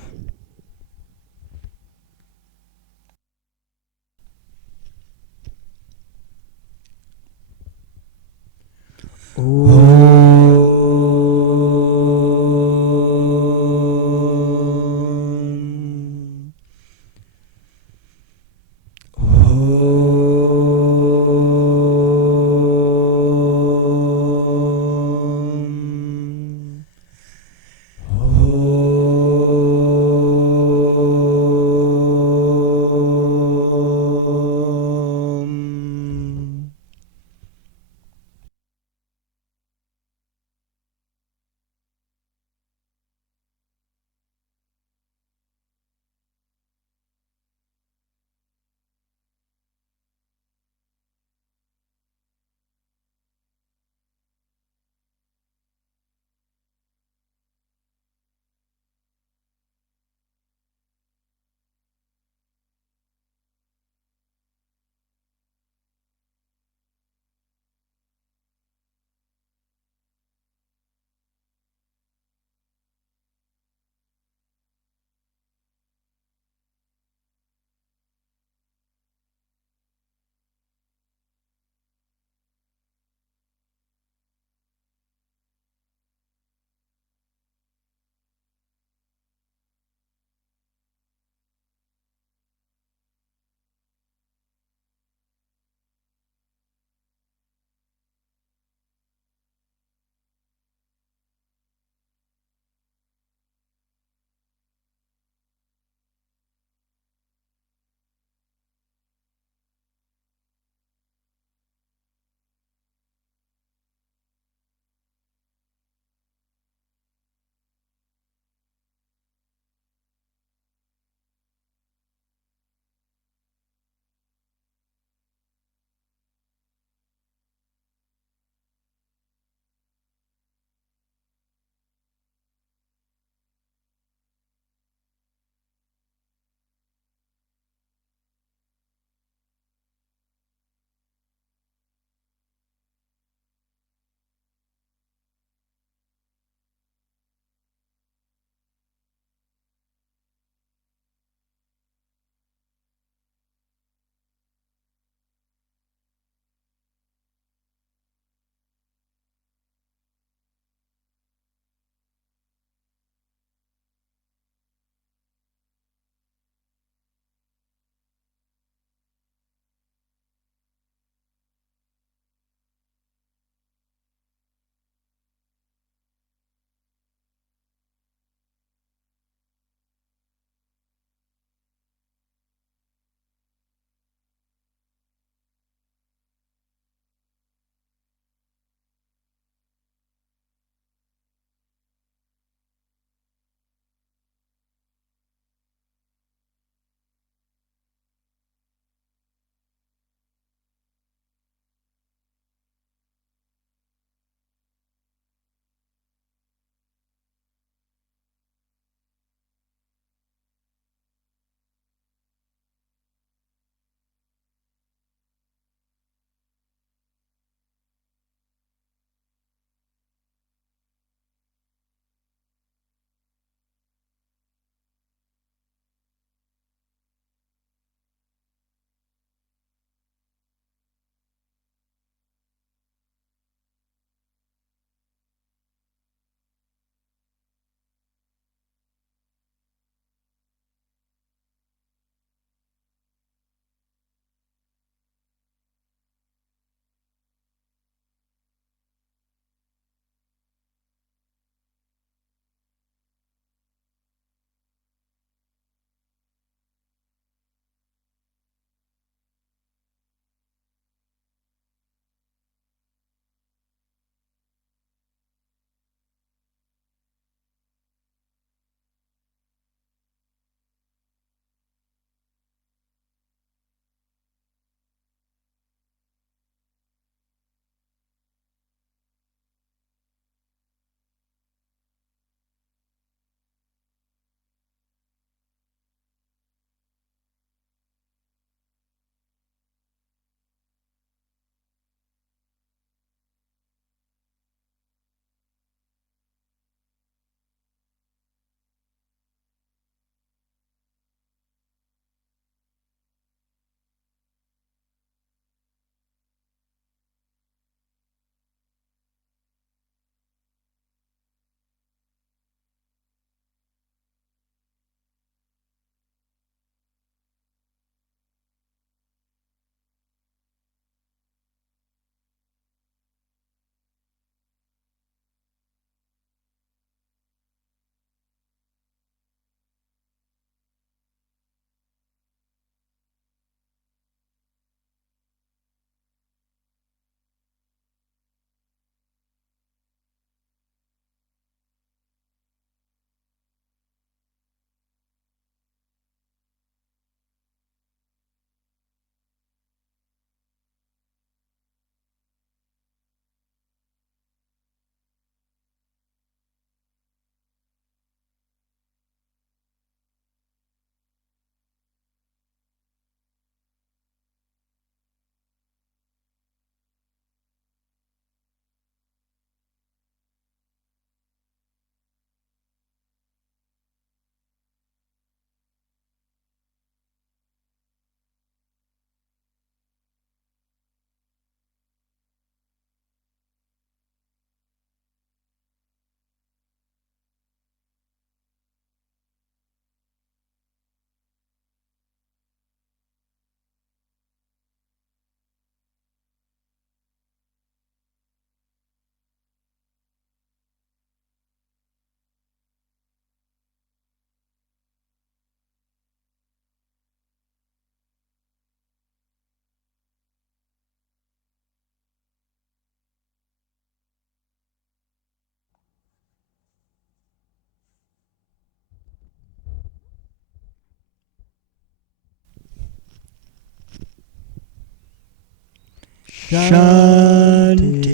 Shanti,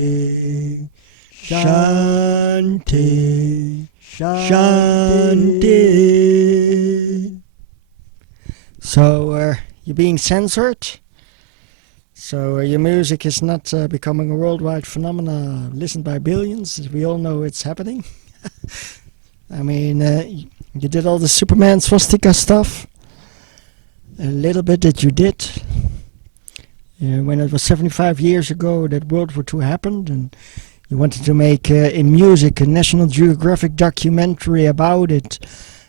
Shanti, Shanti. So, you're being censored? So your music is not becoming a worldwide phenomenon listened by billions? We all know it's happening. I mean, you did all the Superman swastika stuff. A little bit that you did. When it was 75 years ago that World War II happened, and you wanted to make in music a National Geographic documentary about it,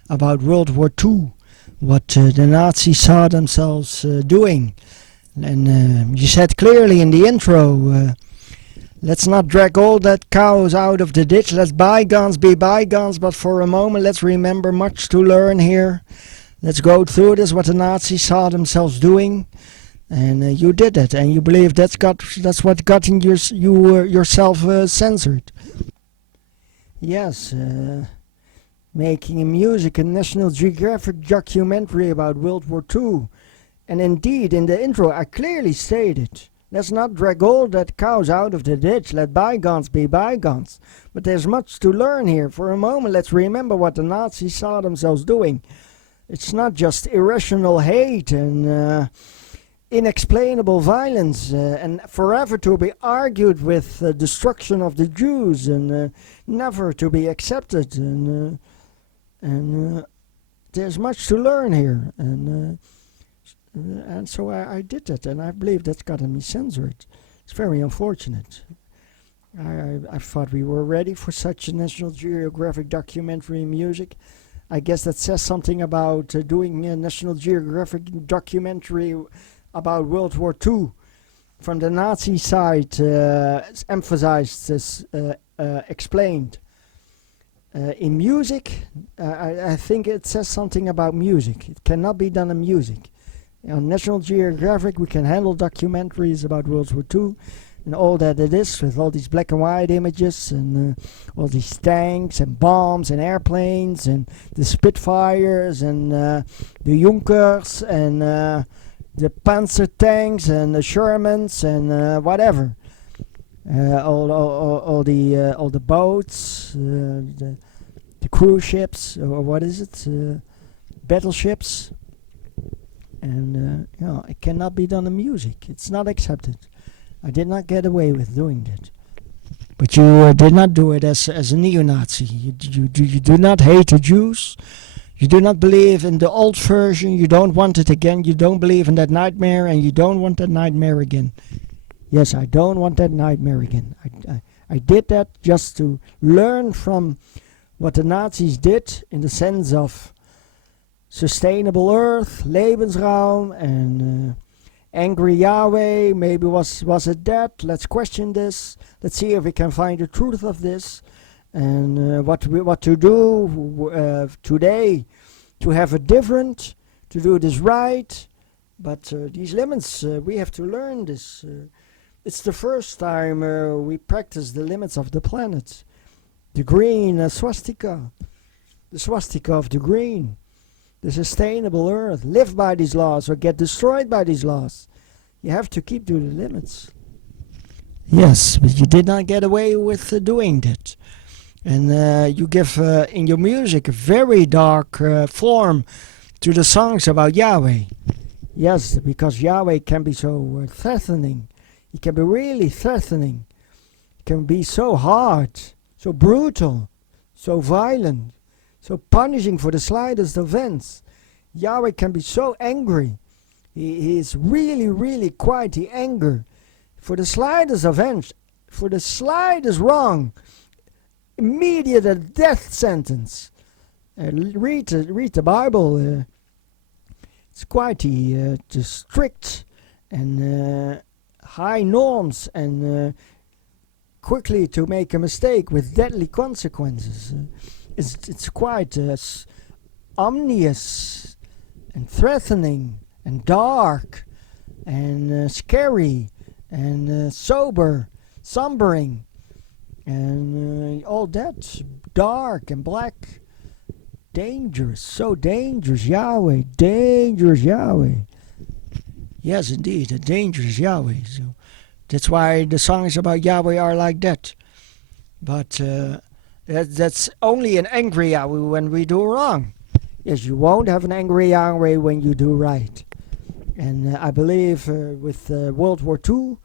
about World War II, what the Nazis saw themselves doing. And you said clearly in the intro, let's not drag all that cows out of the ditch, let bygones be bygones, but for a moment let's remember much to learn here. Let's go through this, what the Nazis saw themselves doing. And you did it, and you believe that's what got in yourself censored. Yes, making music a National Geographic documentary about World War II. And indeed, in the intro, I clearly stated, let's not drag all that cows out of the ditch, let bygones be bygones. But there's much to learn here. For a moment, let's remember what the Nazis saw themselves doing. It's not just irrational hate and inexplainable violence and forever to be argued with destruction of the Jews and never to be accepted. And there's much to learn here. And so I did that, and I believe that's gotten me censored. It's very unfortunate. I thought we were ready for such a National Geographic documentary in music. I guess that says something about doing a National Geographic documentary about World War II. From the Nazi side, emphasized this, explained. In music, I think it says something about music. It cannot be done in music. On National Geographic, we can handle documentaries about World War II and all that it is, with all these black and white images and all these tanks and bombs and airplanes and the Spitfires and the Junkers and the Panzer tanks and the Shermans and whatever. All the boats, the cruise ships, or what is it? Battleships. And it cannot be done in music. It's not accepted. I did not get away with doing that. But you did not do it as a neo-Nazi. You do not hate the Jews. You do not believe in the old version. You don't want it again. You don't believe in that nightmare, and you don't want that nightmare again. Yes, I don't want that nightmare again. I did that just to learn from what the Nazis did in the sense of sustainable earth, Lebensraum, and angry Yahweh. Maybe was it that? Let's question this. Let's see if we can find the truth of this, and what to do today to have it different, to do this right. But these limits, we have to learn this. It's the first time we practice the limits of the planet. The green swastika, the swastika of the green. The sustainable earth, live by these laws or get destroyed by these laws. You have to keep to the limits. Yes, but you did not get away with doing that. And you give in your music a very dark form to the songs about Yahweh. Yes, because Yahweh can be so threatening. He can be really threatening. He can be so hard, so brutal, so violent. So punishing for the slightest offense. Yahweh can be so angry. He is really, really quite the anger. For the slightest offense, for the slightest wrong, immediate death sentence. Read the Bible. It's quite the strict and high norms and quickly to make a mistake with deadly consequences. It's quite ominous and threatening and dark and scary and sombering and all that dark and black, dangerous, so dangerous Yahweh, dangerous Yahweh. Yes, indeed, a dangerous Yahweh. So That's why the songs about Yahweh are like that. But that's only an angry Yahweh when we do wrong. Yes, you won't have an angry Yahweh when you do right. And I believe with World War II,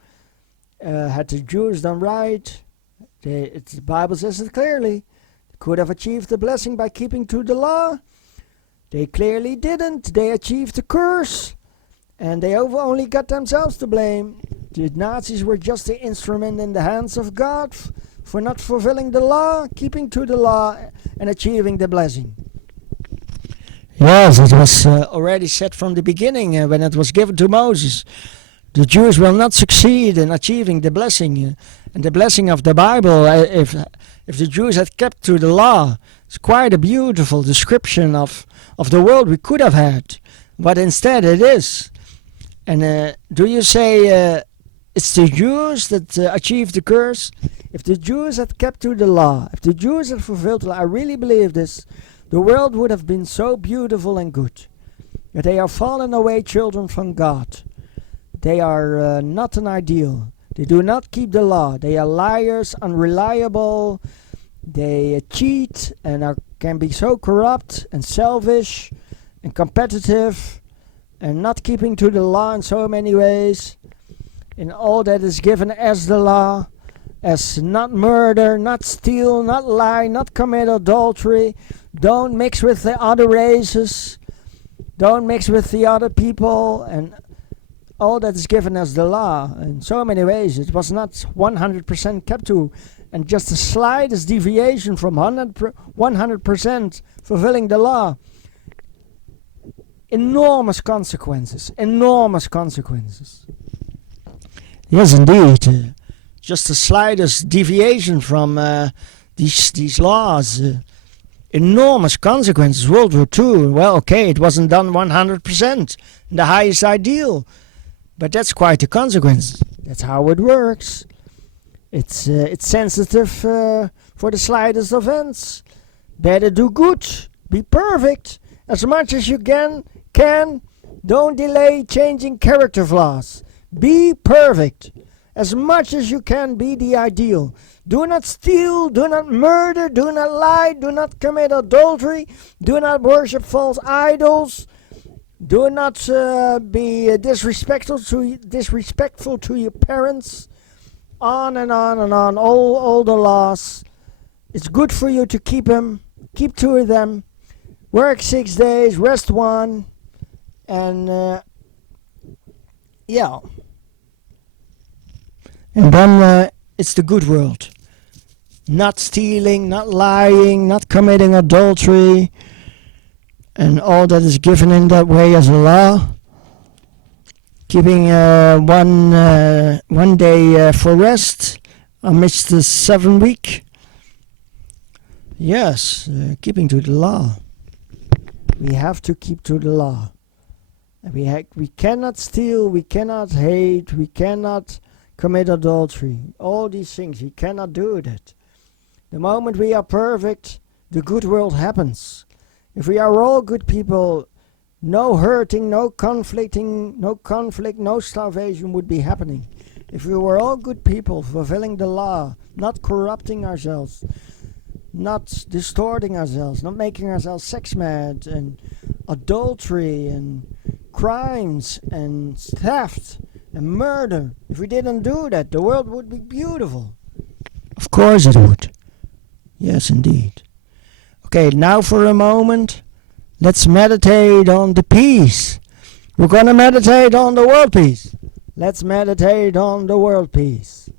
had the Jews done right, the Bible says it clearly, they could have achieved the blessing by keeping to the law. They clearly didn't. They achieved the curse. And they only got themselves to blame. The Nazis were just the instrument in the hands of God for not fulfilling the law, keeping to the law, and achieving the blessing. Yes, it was already said from the beginning when it was given to Moses. The Jews will not succeed in achieving the blessing. And the blessing of the Bible, if the Jews had kept to the law, it's quite a beautiful description of the world we could have had. But instead it is. And do you say it's the Jews that achieved the curse? If the Jews had kept to the law, if the Jews had fulfilled the law, I really believe this, the world would have been so beautiful and good. But they are fallen away children from God. They are not an ideal. They do not keep the law. They are liars, unreliable. They cheat and can be so corrupt and selfish and competitive and not keeping to the law in so many ways. In all that is given as the law, as not murder, not steal, not lie, not commit adultery. Don't mix with the other races. Don't mix with the other people, and all that is given as the law. In so many ways, it was not 100% kept to, and just the slightest deviation from 100% fulfilling the law. Enormous consequences. Enormous consequences. Yes, indeed. Just the slightest deviation from these laws. Enormous consequences. World War II. Well, okay, it wasn't done 100%. The highest ideal. But that's quite a consequence. That's how it works. It's sensitive for the slightest offense. Better do good. Be perfect. As much as you can. Don't delay changing character flaws. Be perfect. As much as you can, be the ideal. Do not steal, do not murder, do not lie, do not commit adultery, do not worship false idols, do not be disrespectful to your parents. On and on and on, all the laws. It's good for you to keep them, keep 2 of them, work 6 days, rest 1, and yeah. And then it's the good world. Not stealing, not lying, not committing adultery, and all that is given in that way as a law. Keeping one day for rest amidst the 7 week. Yes, keeping to the law. We have to keep to the law. We cannot steal, we cannot hate, we cannot commit adultery. All these things, we cannot do that. The moment we are perfect, the good world happens. If we are all good people, no hurting, no conflicting, no conflict, no starvation would be happening. If we were all good people, fulfilling the law, not corrupting ourselves, not distorting ourselves, not making ourselves sex mad, and adultery, and crimes, and theft, and murder. If we didn't do that, the world would be beautiful. Of course it would. Yes, indeed. Okay, now for a moment, let's meditate on the peace. We're going to meditate on the world peace. Let's meditate on the world peace.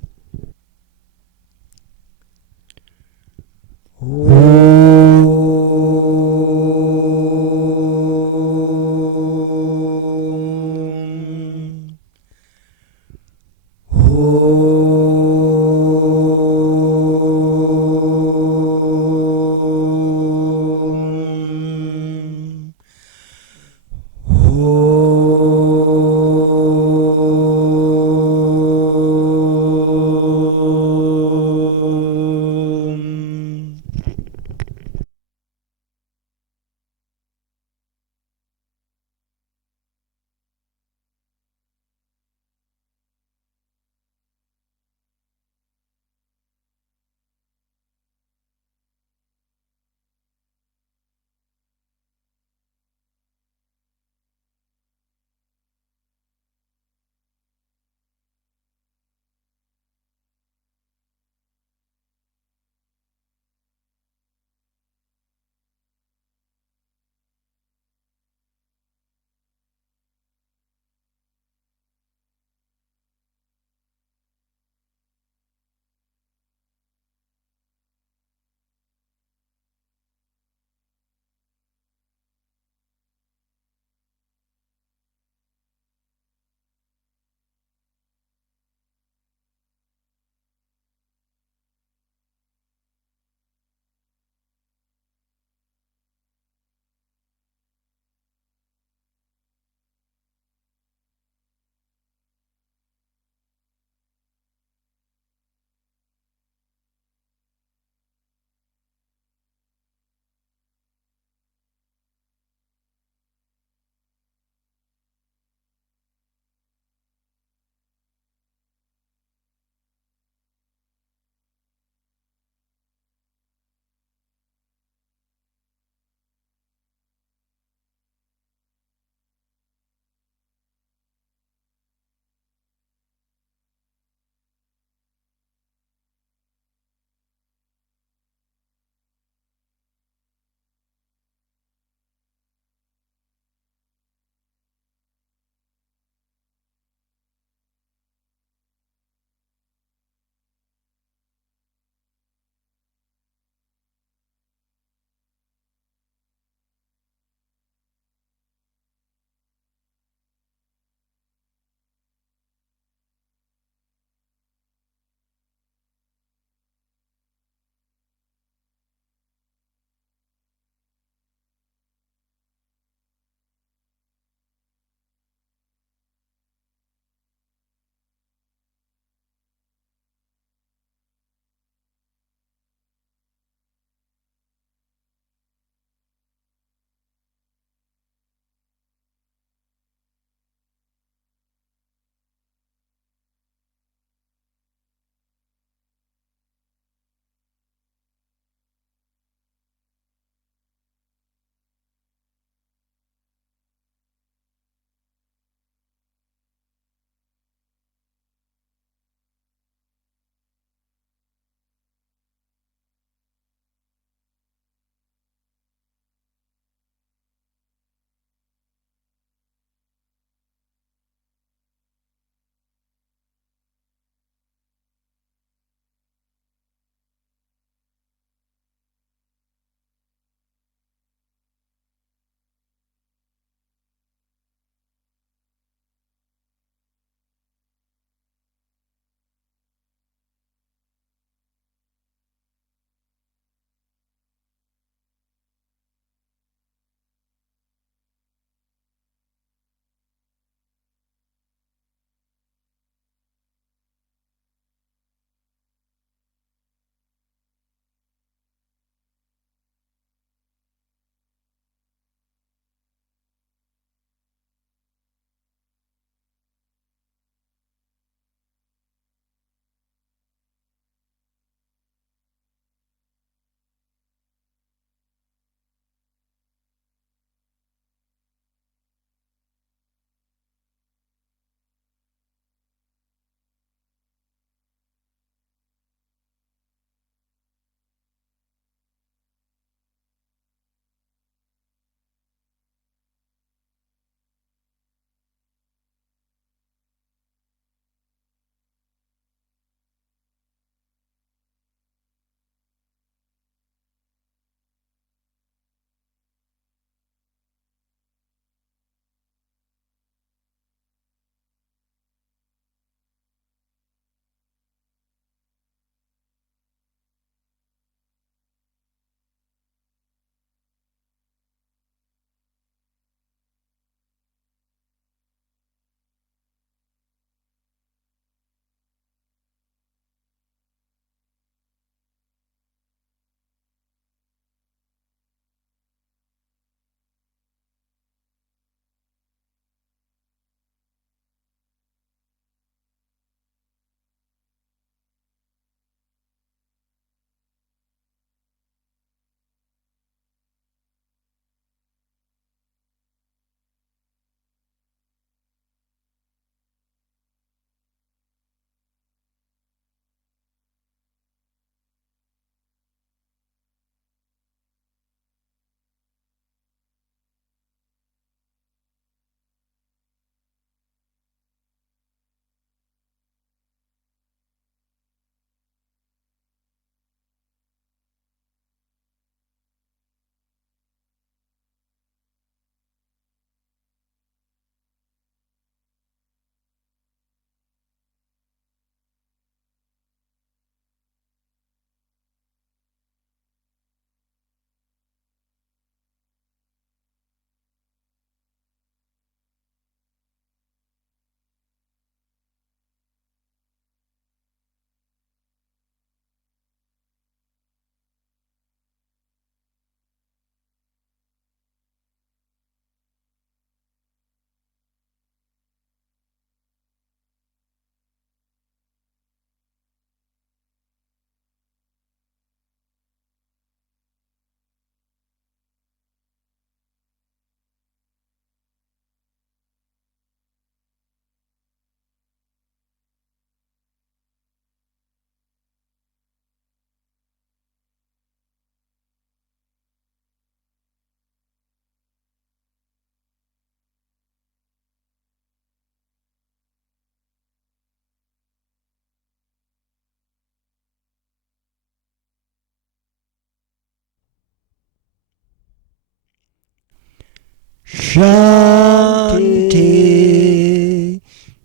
Shanti,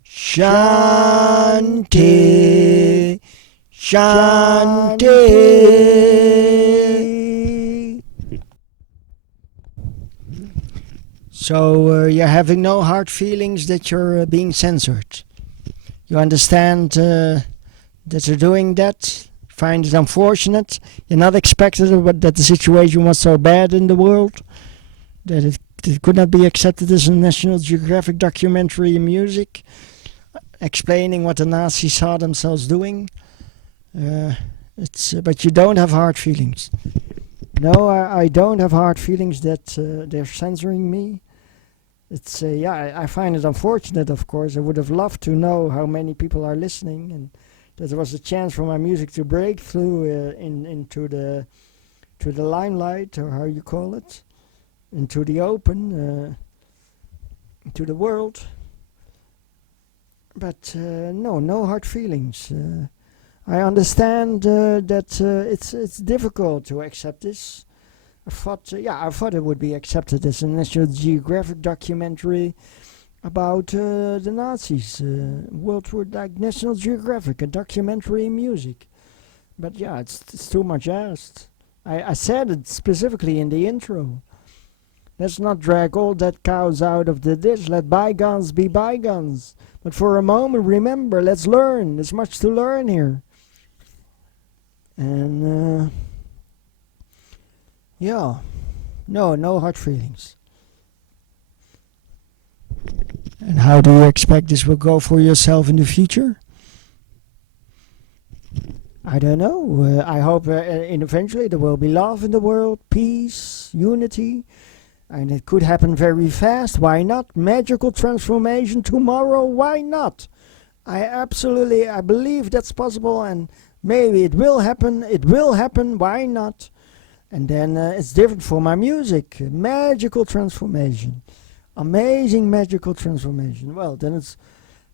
Shanti, Shanti. So you're having no hard feelings that you're being censored. You understand that you're doing that. Find it unfortunate. You're not expected that the situation was so bad in the world that it could not be accepted as a National Geographic documentary in music, explaining what the Nazis saw themselves doing. But you don't have hard feelings. No, I don't have hard feelings that they're censoring me. I find it unfortunate, of course. I would have loved to know how many people are listening, and that there was a chance for my music to break through into the limelight, or how you call it, into the open, to the world. But no hard feelings. I understand that it's difficult to accept this. I thought it would be accepted as a National Geographic documentary about the Nazis. World War, like National Geographic, a documentary in music. But yeah, it's too much asked. I said it specifically in the intro. Let's not drag all dead cows out of the ditch. Let bygones be bygones. But for a moment, remember, let's learn. There's much to learn here. And no hard feelings. And how do you expect this will go for yourself in the future? I don't know. I hope eventually there will be love in the world, peace, unity. And it could happen very fast. Why not? Magical transformation tomorrow. Why not? I believe that's possible, and maybe it will happen. It will happen. Why not? And then it's different for my music. Magical transformation. Amazing magical transformation. Well, then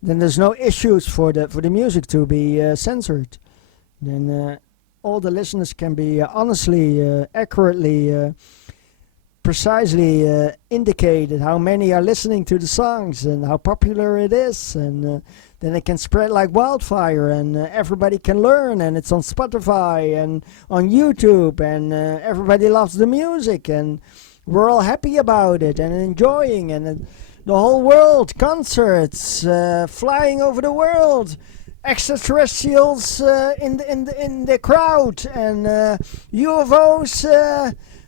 there's no issues for the music to be censored. Then all the listeners can be honestly, accurately, precisely indicated how many are listening to the songs and how popular it is, and then it can spread like wildfire, and everybody can learn, and it's on Spotify and on YouTube, and everybody loves the music, and we're all happy about it and enjoying, and the whole world, concerts, flying over the world, extraterrestrials in the crowd, and UFOs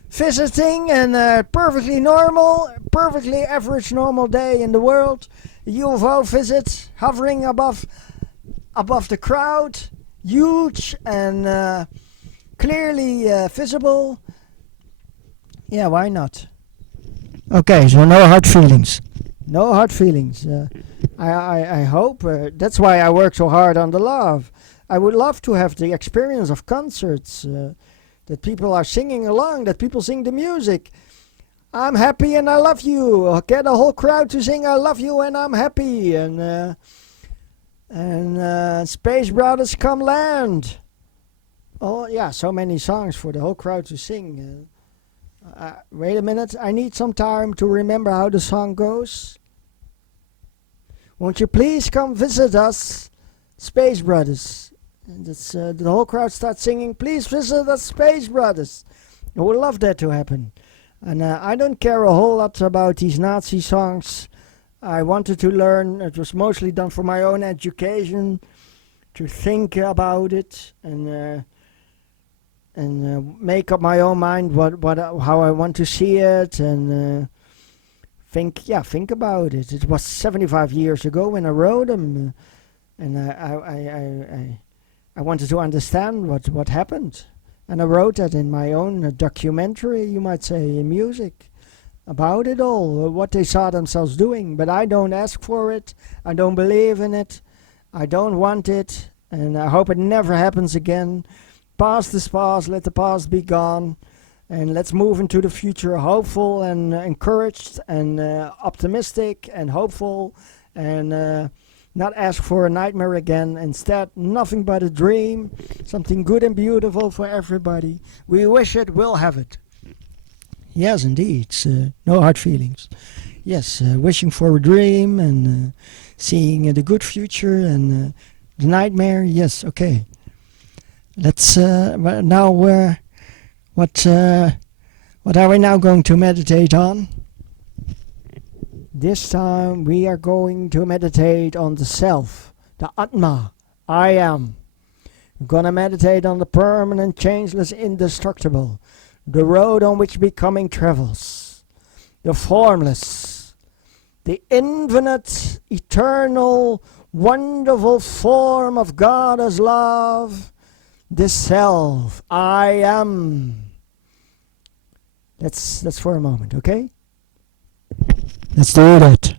visiting, and perfectly normal, perfectly average normal day in the world. A UFO visit hovering above the crowd, huge and clearly visible. Yeah, why not? Okay, so no hard feelings. No hard feelings. I hope. That's why I work so hard on the love. I would love to have the experience of concerts. That people are singing along, that people sing the music. I'm happy and I love you. Get a whole crowd to sing I love you and I'm happy. And Space Brothers Come Land. Oh yeah, so many songs for the whole crowd to sing. Wait a minute, I need some time to remember how the song goes. Won't you please come visit us, Space Brothers? And the whole crowd starts singing, please visit us, Space Brothers. I would love that to happen. And I don't care a whole lot about these Nazi songs. I wanted to learn. It was mostly done for my own education, to think about it and make up my own mind how I want to see it, and think about it. It was 75 years ago when I wrote them, and I wanted to understand what happened, and I wrote that in my own documentary, you might say, in music, about it all, what they saw themselves doing. But I don't ask for it, I don't believe in it, I don't want it, and I hope it never happens again. Past is past, let the past be gone, and let's move into the future hopeful and encouraged and optimistic and hopeful, and not ask for a nightmare again. Instead, nothing but a dream, something good and beautiful for everybody. We wish it, we'll have it. Yes, indeed. No hard feelings. Yes, wishing for a dream and seeing the good future and the nightmare. Yes, okay. Let's now. What what are we now going to meditate on? This time we are going to meditate on the self, the Atma, I am. We're gonna meditate on the permanent, changeless, indestructible, the road on which becoming travels, the formless, the infinite, eternal, wonderful form of God as love, the self, I am. That's for a moment, okay? Let's do that.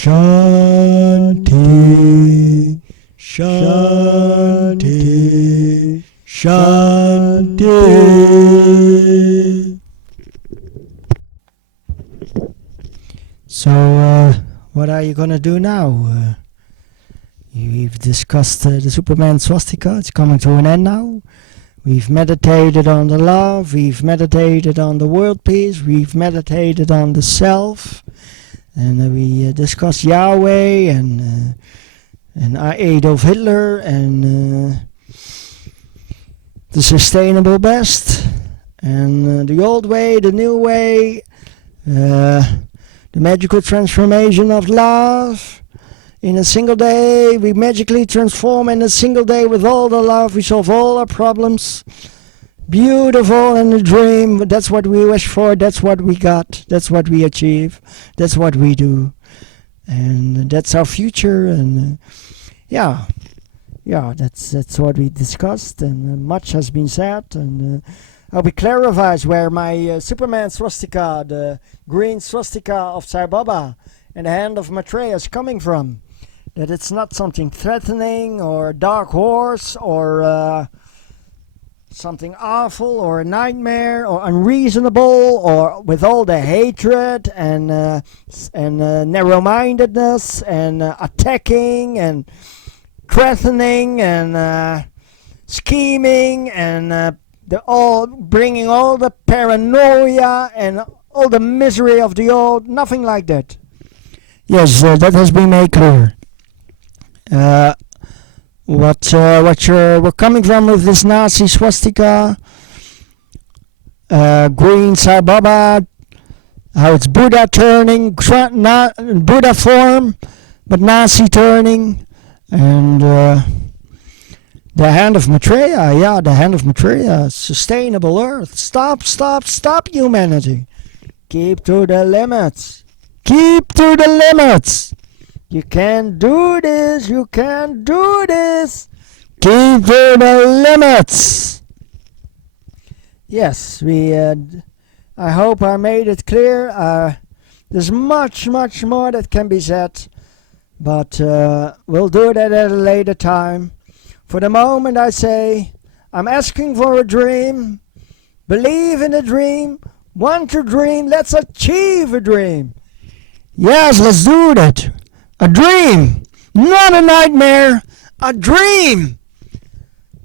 Shanti, Shanti, Shanti. So, what are you gonna do now? We've discussed the Superman swastika. It's coming to an end now. We've meditated on the love. We've meditated on the world peace. We've meditated on the self. And we discussed Yahweh and Adolf Hitler and the sustainable best and the old way, the new way, the magical transformation of love. In a single day, we magically transform in a single day with all the love. We solve all our problems. Beautiful in a dream. That's what we wish for. That's what we got. That's what we achieve. That's what we do. And that's our future. And that's what we discussed. And much has been said. And I'll be clarifies where my Superman swastika, the green swastika of Sai Baba, and the hand of Maitreya is coming from. That it's not something threatening or a dark horse or something awful or a nightmare or unreasonable or with all the hatred and narrow-mindedness and attacking and threatening and scheming and bringing all the paranoia and all the misery of the old. Nothing like that. Yes, that has been made clear. What we're coming from with this Nazi swastika, green Sai Baba, how it's Buddha turning, Buddha form, but Nazi turning, and the hand of Maitreya, the hand of Maitreya, sustainable Earth. Stop humanity. Keep to the limits. Keep to the limits. You can't do this. You can't do this. Keep to the limits. Yes, I hope I made it clear. There's much more that can be said, but we'll do that at a later time. For the moment, I say, I'm asking for a dream. Believe in a dream. Want to dream. Let's achieve a dream. Yes, let's do that. A dream, not a nightmare, a dream.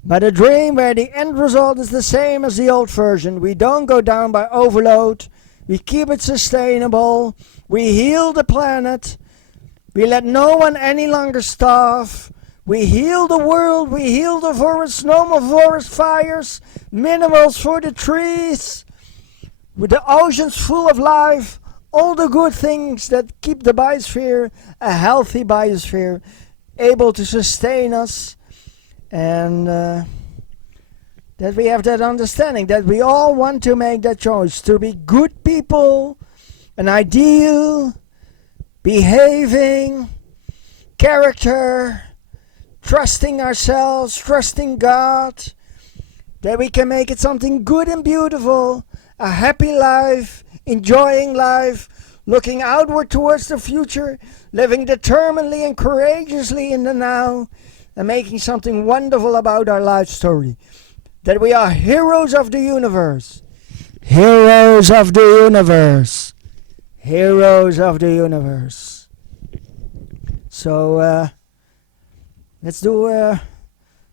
But a dream where the end result is the same as the old version. We don't go down by overload. We keep it sustainable. We heal the planet. We let no one any longer starve. We heal the world. We heal the forests. No more forest fires. Minerals for the trees. With the oceans full of life. All the good things that keep the biosphere a healthy biosphere, able to sustain us, and that we have that understanding, that we all want to make that choice, to be good people, an ideal, behaving, character, trusting ourselves, trusting God, that we can make it something good and beautiful, a happy life, enjoying life, looking outward towards the future, living determinedly and courageously in the now, and making something wonderful about our life story. That we are heroes of the universe. Heroes of the universe. Heroes of the universe. So, let's do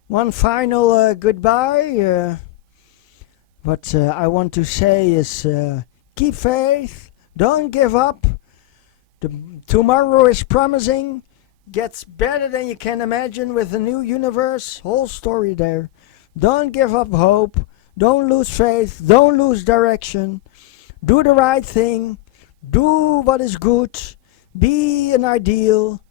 one final goodbye. What I want to say is keep faith. Don't give up. Tomorrow is promising. Gets better than you can imagine with the new universe. Whole story there. Don't give up hope. Don't lose faith. Don't lose direction. Do the right thing. Do what is good. Be an ideal.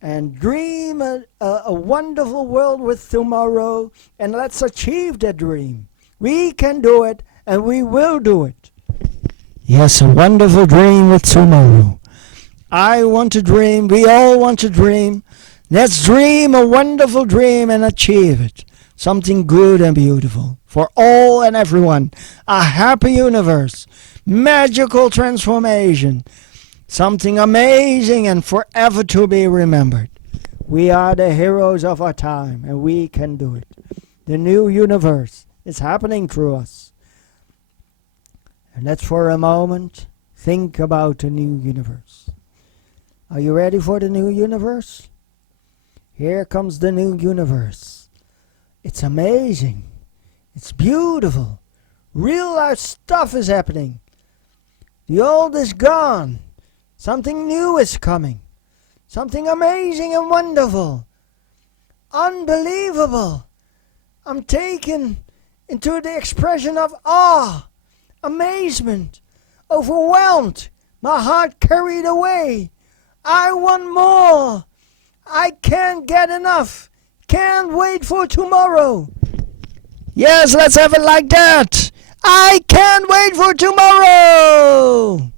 And dream a wonderful world with tomorrow. And let's achieve that dream. We can do it. And we will do it. Yes, a wonderful dream with tomorrow. I want to dream. We all want to dream. Let's dream a wonderful dream and achieve it. Something good and beautiful for all and everyone. A happy universe. Magical transformation. Something amazing and forever to be remembered. We are the heroes of our time, and we can do it. The new universe is happening through us. And let's for a moment think about the new universe. Are you ready for the new universe? Here comes the new universe. It's amazing. It's beautiful. Real life stuff is happening. The old is gone. Something new is coming. Something amazing and wonderful. Unbelievable. I'm taken into the expression of awe, amazement, overwhelmed, my heart carried away. I want more. I can't get enough. Can't wait for tomorrow. Yes, let's have it like that. I can't wait for tomorrow.